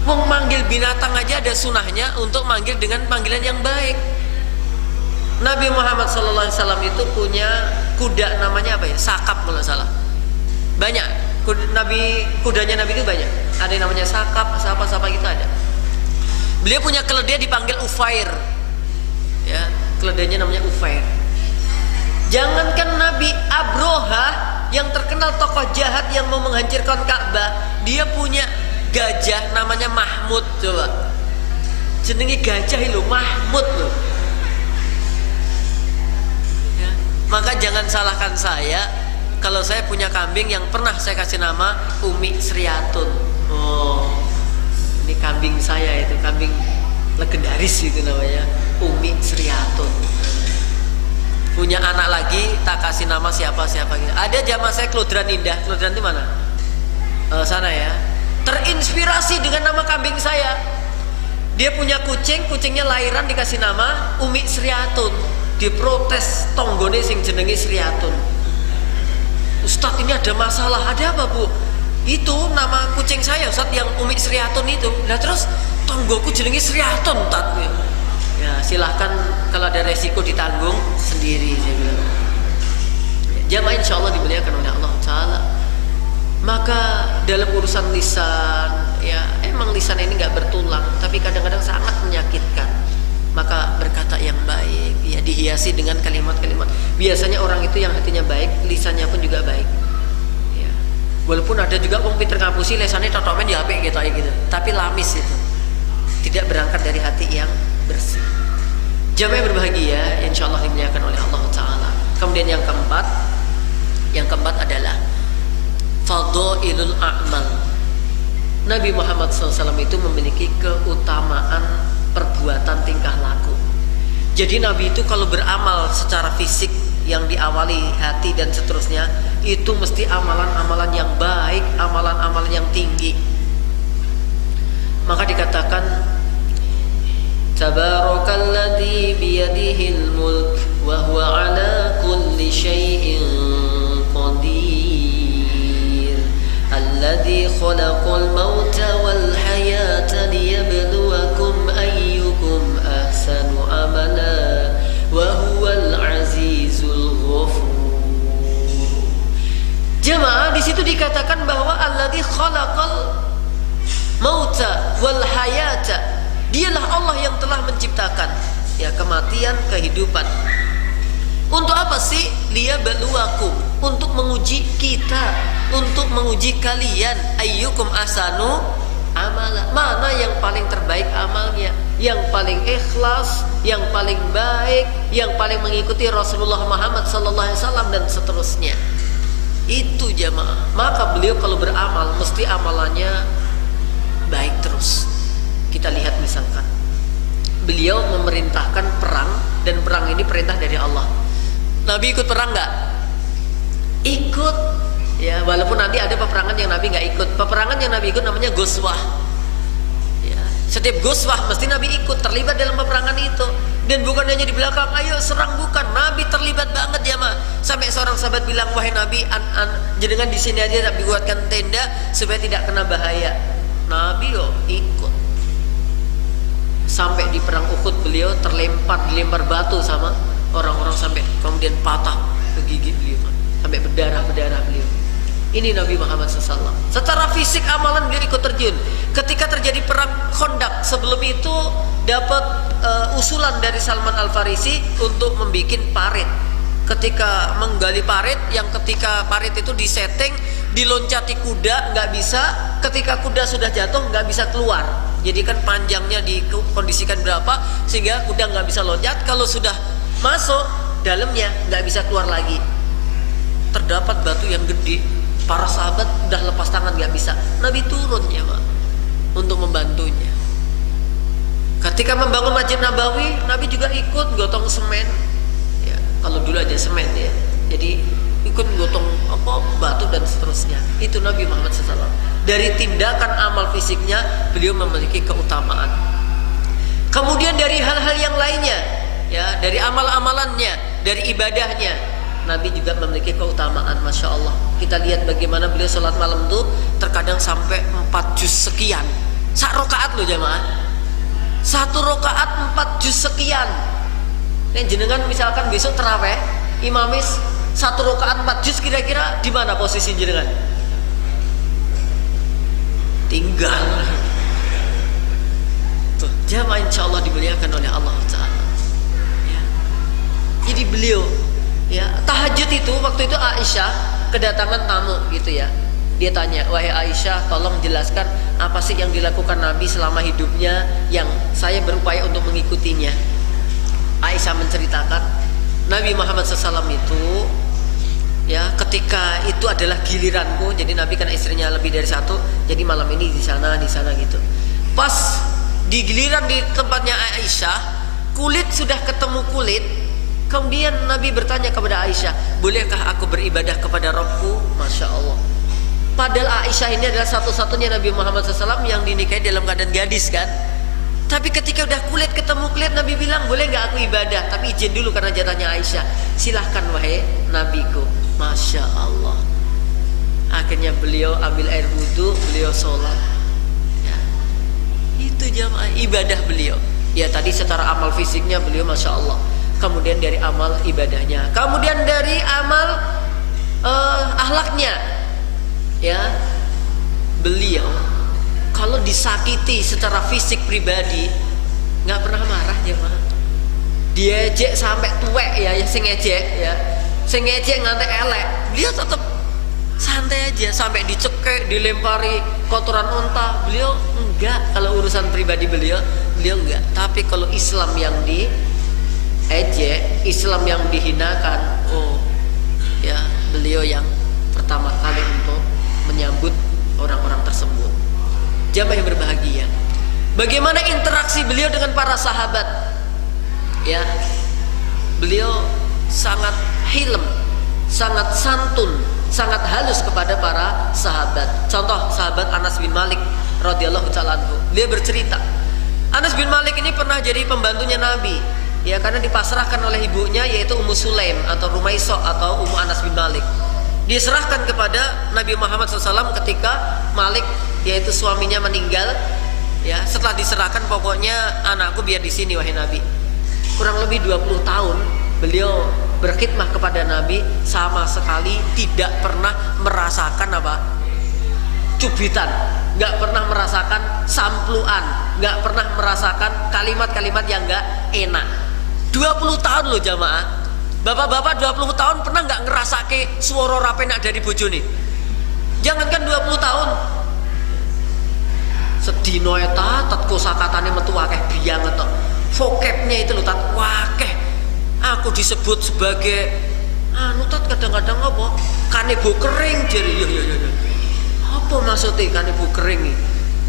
mau manggil binatang aja ada sunnahnya untuk manggil dengan panggilan yang baik. Nabi Muhammad SAW itu punya kuda namanya apa ya? Sakap kalau salah. Banyak. Kudanya Nabi itu banyak. Ada yang namanya Sakap, siapa gitu ada. Beliau punya keledai dipanggil Ufair. Ya, keledainya namanya Ufair. Jangankan Nabi, Abroha yang terkenal tokoh jahat yang mau menghancurkan Ka'bah, dia punya gajah namanya Mahmud. Coba jenenge gajah itu Mahmud loh. Ya, maka jangan salahkan saya kalau saya punya kambing yang pernah saya kasih nama Umi Sriatun. Oh, ini kambing saya, itu kambing legendaris itu namanya Umi Sriatun. Punya anak lagi tak kasih nama siapa gitu. Ada jamaah saya Klodran Indah. Klodran itu mana? Sana ya. Terinspirasi dengan nama kambing saya. Dia punya kucing, kucingnya lahiran dikasih nama Umi Sriatun. Diprotes tonggone sing jenenge Sriatun. Ustadz ini ada masalah. Ada apa bu? Itu nama kucing saya Ustadz yang Umi Sriatun itu. Nah terus tonggoku jenenge Sriatun Ustadz. Ya silahkan, kalau ada resiko ditanggung sendiri saya bilang. Jamaah insya Allah dimuliakan oleh Allah Ta'ala. Maka dalam urusan lisan, ya emang lisan ini nggak bertulang, tapi kadang-kadang sangat menyakitkan. Maka berkata yang baik, ya dihiasi dengan kalimat-kalimat. Biasanya orang itu yang hatinya baik, lisannya pun juga baik. Ya. Walaupun ada juga orang pinter ngapusi, lisannya totomen di HP gitu, tapi lamis itu. Tidak berangkat dari hati yang bersih. Jamaah yang berbahagia, insya Allah dimuliakan oleh Allah Ta'ala. Kemudian yang keempat adalah fadhailul a'mal. Nabi Muhammad SAW itu memiliki keutamaan perbuatan tingkah laku. Jadi Nabi itu kalau beramal secara fisik yang diawali hati dan seterusnya, itu mesti amalan-amalan yang baik, amalan-amalan yang tinggi. Maka dikatakan Tabarakalladzi biyadihil mulk wa huwa ala kulli syai'in qadir. Alladzi khalaqal mauta wal hayata liyabluwakum ayyukum ahsanu amala wa huwal azizul ghafur. Jemaah, di situ dikatakan bahwa alladzi khalaqal mauta wal hayata, dialah Allah yang telah menciptakan ya kematian, kehidupan. Untuk apa sih? Liyabluwakum, untuk menguji kita, untuk menguji kalian. Ayyukum ahsanu amala, mana yang paling terbaik amalnya, yang paling ikhlas, yang paling baik, yang paling mengikuti Rasulullah Muhammad SAW dan seterusnya. Itu jamaah. Maka beliau kalau beramal mesti amalannya baik terus. Kita lihat misalkan beliau memerintahkan perang, dan perang ini perintah dari Allah. Nabi ikut perang nggak? Ikut ya, walaupun nanti ada peperangan yang Nabi nggak ikut. Peperangan yang Nabi ikut namanya Ghazwah ya. Setiap Ghazwah mesti Nabi ikut, terlibat dalam peperangan itu. Dan bukan hanya di belakang, ayo serang, bukan. Nabi terlibat banget ya mah. Sampai seorang sahabat bilang, wahai Nabi, jenengan di sini aja Nabi buatkan tenda supaya tidak kena bahaya. Nabi ikut. Sampai di perang Uhud beliau dilempar batu sama orang-orang sampai kemudian patah gigi beliau, sampai berdarah beliau. Ini Nabi Muhammad SAW. Secara fisik amalan beliau ikut terjun. Ketika terjadi perang Khandaq, sebelum itu dapat usulan dari Salman Al Farisi untuk membuat parit. Ketika menggali parit, yang ketika parit itu disetting, diloncati kuda nggak bisa. Ketika kuda sudah jatuh nggak bisa keluar. Jadi kan panjangnya dikondisikan berapa sehingga kuda nggak bisa loncat. Kalau sudah masuk dalamnya nggak bisa keluar lagi. Terdapat batu yang gede, para sahabat udah lepas tangan nggak bisa. Nabi turun ya Pak untuk membantunya. Ketika membangun Masjid Nabawi, Nabi juga ikut gotong semen. Ya, kalau dulu aja semen ya. Jadi ikut gotong apa batu dan seterusnya. Itu Nabi Muhammad SAW. Dari tindakan amal fisiknya beliau memiliki keutamaan. Kemudian dari hal-hal yang lainnya, ya, dari amal-amalannya, dari ibadahnya, Nabi juga memiliki keutamaan. Masya Allah. Kita lihat bagaimana beliau sholat malam tuh terkadang sampai 4 juz sekian. Satu rakaat loh jamaah. 1 rakaat 4 juz sekian. Yang jenengan misalkan besok terawih, imamis 1 rakaat 4 juz, kira-kira di mana posisi jenengan? Tinggal. Tuh, jamaah insya Allah dimuliakan oleh Allah Ta'ala. Ya. Jadi beliau, ya, tahajud itu waktu itu Aisyah kedatangan tamu gitu ya. Dia tanya, wahai Aisyah, tolong jelaskan apa sih yang dilakukan Nabi selama hidupnya yang saya berupaya untuk mengikutinya. Aisyah menceritakan Nabi Muhammad SAW itu, ya, ketika itu adalah giliranku. Jadi Nabi kan istrinya lebih dari 1, jadi malam ini di sana gitu. Pas di giliran di tempatnya Aisyah, kulit sudah ketemu kulit. Kemudian Nabi bertanya kepada Aisyah, bolehkah aku beribadah kepada Rabbku? Masya Allah. Padahal Aisyah ini adalah satu-satunya Nabi Muhammad SAW yang dinikahi dalam keadaan gadis kan. Tapi ketika udah kulit ketemu kulit, Nabi bilang, boleh nggak aku ibadah? Tapi izin dulu karena jatahnya Aisyah. Silahkan wahai Nabiku. Masya Allah. Akhirnya beliau ambil air wudhu, beliau sholat. Ya. Itu jamaah ibadah beliau. Ya tadi secara amal fisiknya beliau Masya Allah. Kemudian dari amal ibadahnya. Kemudian dari amal akhlaknya. Ya, beliau kalau disakiti secara fisik pribadi nggak pernah marah ya mah. Diejek sampai tuwek ya, sing ngejek ya, sing ngejek ngantek elek, beliau tetap santai aja. Sampai dicekek, dilempari kotoran unta, beliau enggak. Kalau urusan pribadi beliau enggak. Tapi kalau Islam yang diejek, Islam yang dihinakan, oh ya beliau yang pertama kali untuk menyambut orang-orang tersebut. Jamaah yang berbahagia, bagaimana interaksi beliau dengan para sahabat? Ya, beliau sangat hilm, sangat santun, sangat halus kepada para sahabat. Contoh sahabat Anas bin Malik radhiyallahu ta'ala anhu. Dia bercerita, Anas bin Malik ini pernah jadi pembantunya Nabi. Ya, karena dipasrahkan oleh ibunya yaitu Ummu Sulaim atau Rumaiso atau Ummu Anas bin Malik. Diserahkan kepada Nabi Muhammad SAW ketika Malik yaitu suaminya meninggal. Ya, setelah diserahkan, pokoknya anakku biar di sini wahai Nabi. Kurang lebih 20 tahun beliau berkhidmah kepada Nabi, sama sekali tidak pernah merasakan apa? Cubitan, nggak pernah merasakan sampluan, nggak pernah merasakan kalimat-kalimat yang nggak enak. 20 tahun loh jamaah. Bapak-bapak 20 tahun pernah nggak ngerasake suara rapenak dari bojone? Jangankan 20 tahun. Sedino eta tat kosakatane metu akeh biyang to. Vocabnya itu lho tat wakeh. Aku disebut sebagai anu tat kadang-kadang apa? Kanebo kering jare yo. Apa maksudnya kanebo kering iki?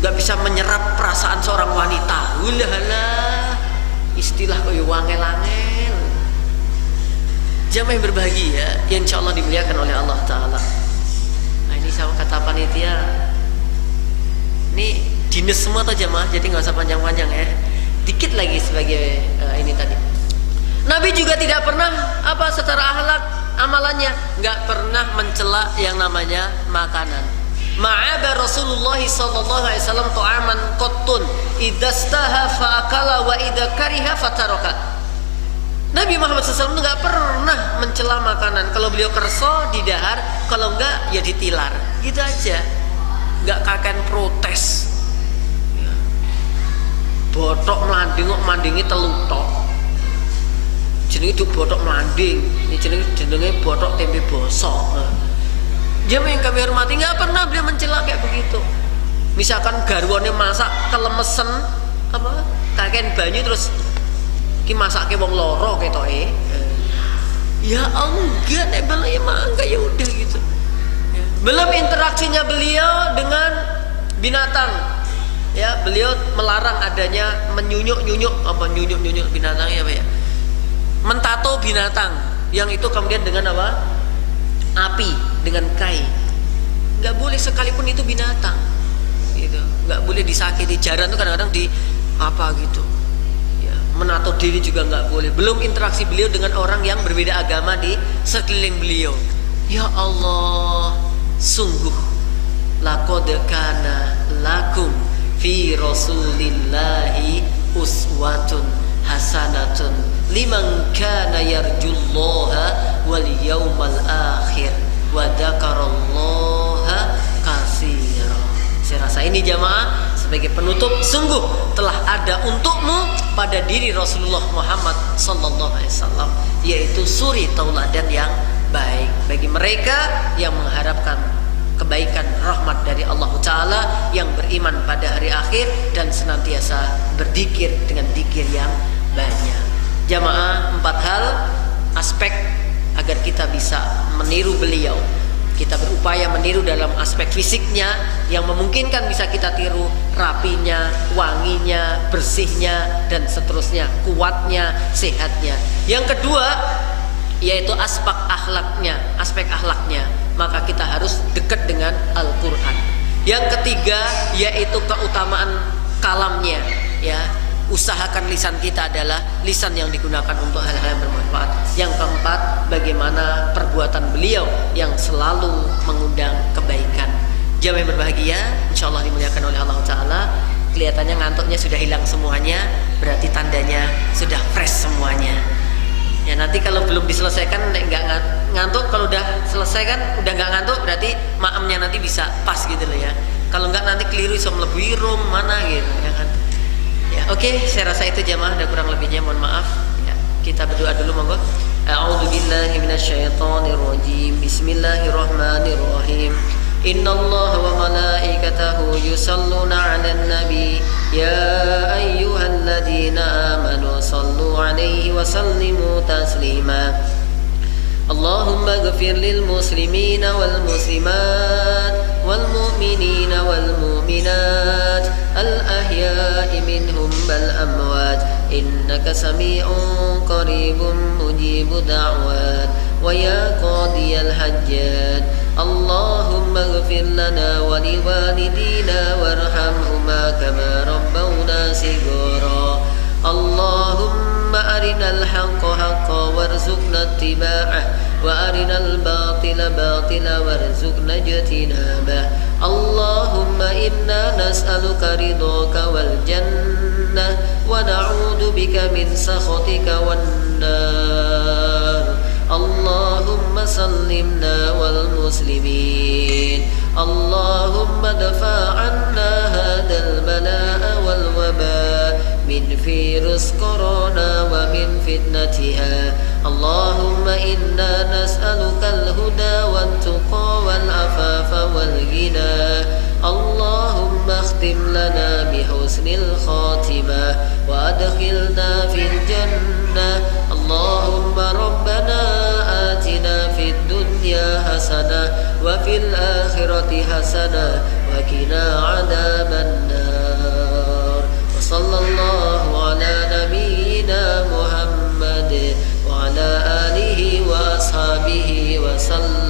Nggak bisa menyerap perasaan seorang wanita. Ulahalah. Istilah koyo wangel-angel. Jamaah yang berbahagia yang insya Allah dimuliakan oleh Allah Ta'ala. Nah ini sama kata panitia, ini dinas semua atau jamaah, jadi nggak usah panjang-panjang ya. Dikit lagi sebagai ini tadi. Nabi juga tidak pernah apa secara akhlak amalannya nggak pernah mencela yang namanya makanan. Ma'aba Rasulullah sallallahu alaihi wasallam ta'aman qattun idastaha fa'akala wa idza kariha fataraka. Nabi Muhammad SAW nggak pernah mencela makanan. Kalau beliau kerso didahar, kalau enggak ya ditilar, gitu aja. Nggak kaken protes. Botok melanding kok mandingi telutok. Jenenge itu botok melanding. Ini jenenge botok tempe bosok. Jamaah yang kami hormati, nggak pernah beliau mencela kayak begitu. Misalkan garwane masak kelemesen apa? Kaken banyu terus ki masake wong loro ketoke. Ya enggak, nek beliau ya mangga ya udah gitu. Belum interaksinya beliau dengan binatang. Ya, beliau melarang adanya menyunyuk-nyunyuk apa nyunyuk-nyunyuk binatang ya, Pak ya. Mentato binatang yang itu kemudian dengan apa? api dengan kain. Nggak boleh sekalipun itu binatang, gitu. Nggak boleh disakiti. Jaran tuh kadang-kadang di apa gitu, ya, menato diri juga nggak boleh. Belum interaksi beliau dengan orang yang berbeda agama di sekeliling beliau. Ya Allah, sungguh laqad kana lakum fi rasulillahi uswatun hasanatun liman kana yarjullaha wal yawmal akhir wa dzakarallaha katsira. Saya rasa ini jamaah sebagai penutup, sungguh telah ada untukmu pada diri Rasulullah Muhammad sallallahu alaihi wasallam, yaitu suri tauladan yang baik bagi mereka yang mengharapkan kebaikan rahmat dari Allah Ta'ala, yang beriman pada hari akhir dan senantiasa berzikir dengan zikir yang banyak. Jamaah, 4 hal aspek agar kita bisa meniru beliau. Kita berupaya meniru dalam aspek fisiknya yang memungkinkan bisa kita tiru, rapinya, wanginya, bersihnya, dan seterusnya, kuatnya, sehatnya. Yang kedua yaitu aspek akhlaknya, maka kita harus dekat dengan Al-Quran. Yang ketiga yaitu keutamaan kalamnya, ya. Usahakan lisan kita adalah lisan yang digunakan untuk hal-hal yang bermanfaat. Yang keempat, bagaimana perbuatan beliau yang selalu mengundang kebaikan. Jamaah yang berbahagia, insyaallah dimuliakan oleh Allah Ta'ala. Kelihatannya ngantuknya sudah hilang semuanya, berarti tandanya sudah fresh semuanya. Ya, nanti kalau belum diselesaikan nggak ngantuk, kalau udah selesai kan udah nggak ngantuk, berarti maamnya nanti bisa pas gitu loh ya. Kalau nggak nanti keliru, bisa melebihi room mana gitu ya kan. Ya, oke, saya rasa itu jamaah, ada kurang lebihnya mohon maaf. Ya, kita berdoa dulu monggo. A'udzubillahi minasyaitonirrajim. Bismillahirrahmanirrahim. Innallaha wa malaikatahu yusalluna 'alan nabi ya ayyuhalladzina amanu sallu 'alaihi wa sallimu taslima. Allahumma ighfir lil muslimina wal muslimat wal mu'minina wal mu'minat al ahya'i minhum bal amwat innaka sami'un qaribun mujibud da'wat wa ya qadiyal hajjat. Allahumma ighfir lana wa liwalidina warhamhuma kama rabbawna shighara. Allahumma arinal haqqa haqqan warzuqna ittiba'ah wa arinal batila batila warzuqna ijtinabah. Allahumma inna nas'aluka ridhaka wal jannah wa na'udzu bika min sakhatika wan nar. Allahumma sallimna wal muslimin. Allahumma dafa' anna hadal bala'a wal waba min virus corona wa min fitnatiha. Allahumma inna nas'aluka al-huda wat tuqa wal afafa wal ghina. Allahumma akhtim lana bi husnil khatimah wa adkhilna fil jannah. Allahumma rabbana atina fid dunya hasanah wa fil akhirati hasanah wa qina adzaban nar. Wa sallallahu ala nabiyyina Muhammad wa ala alihi wa ashabihi wa sallam.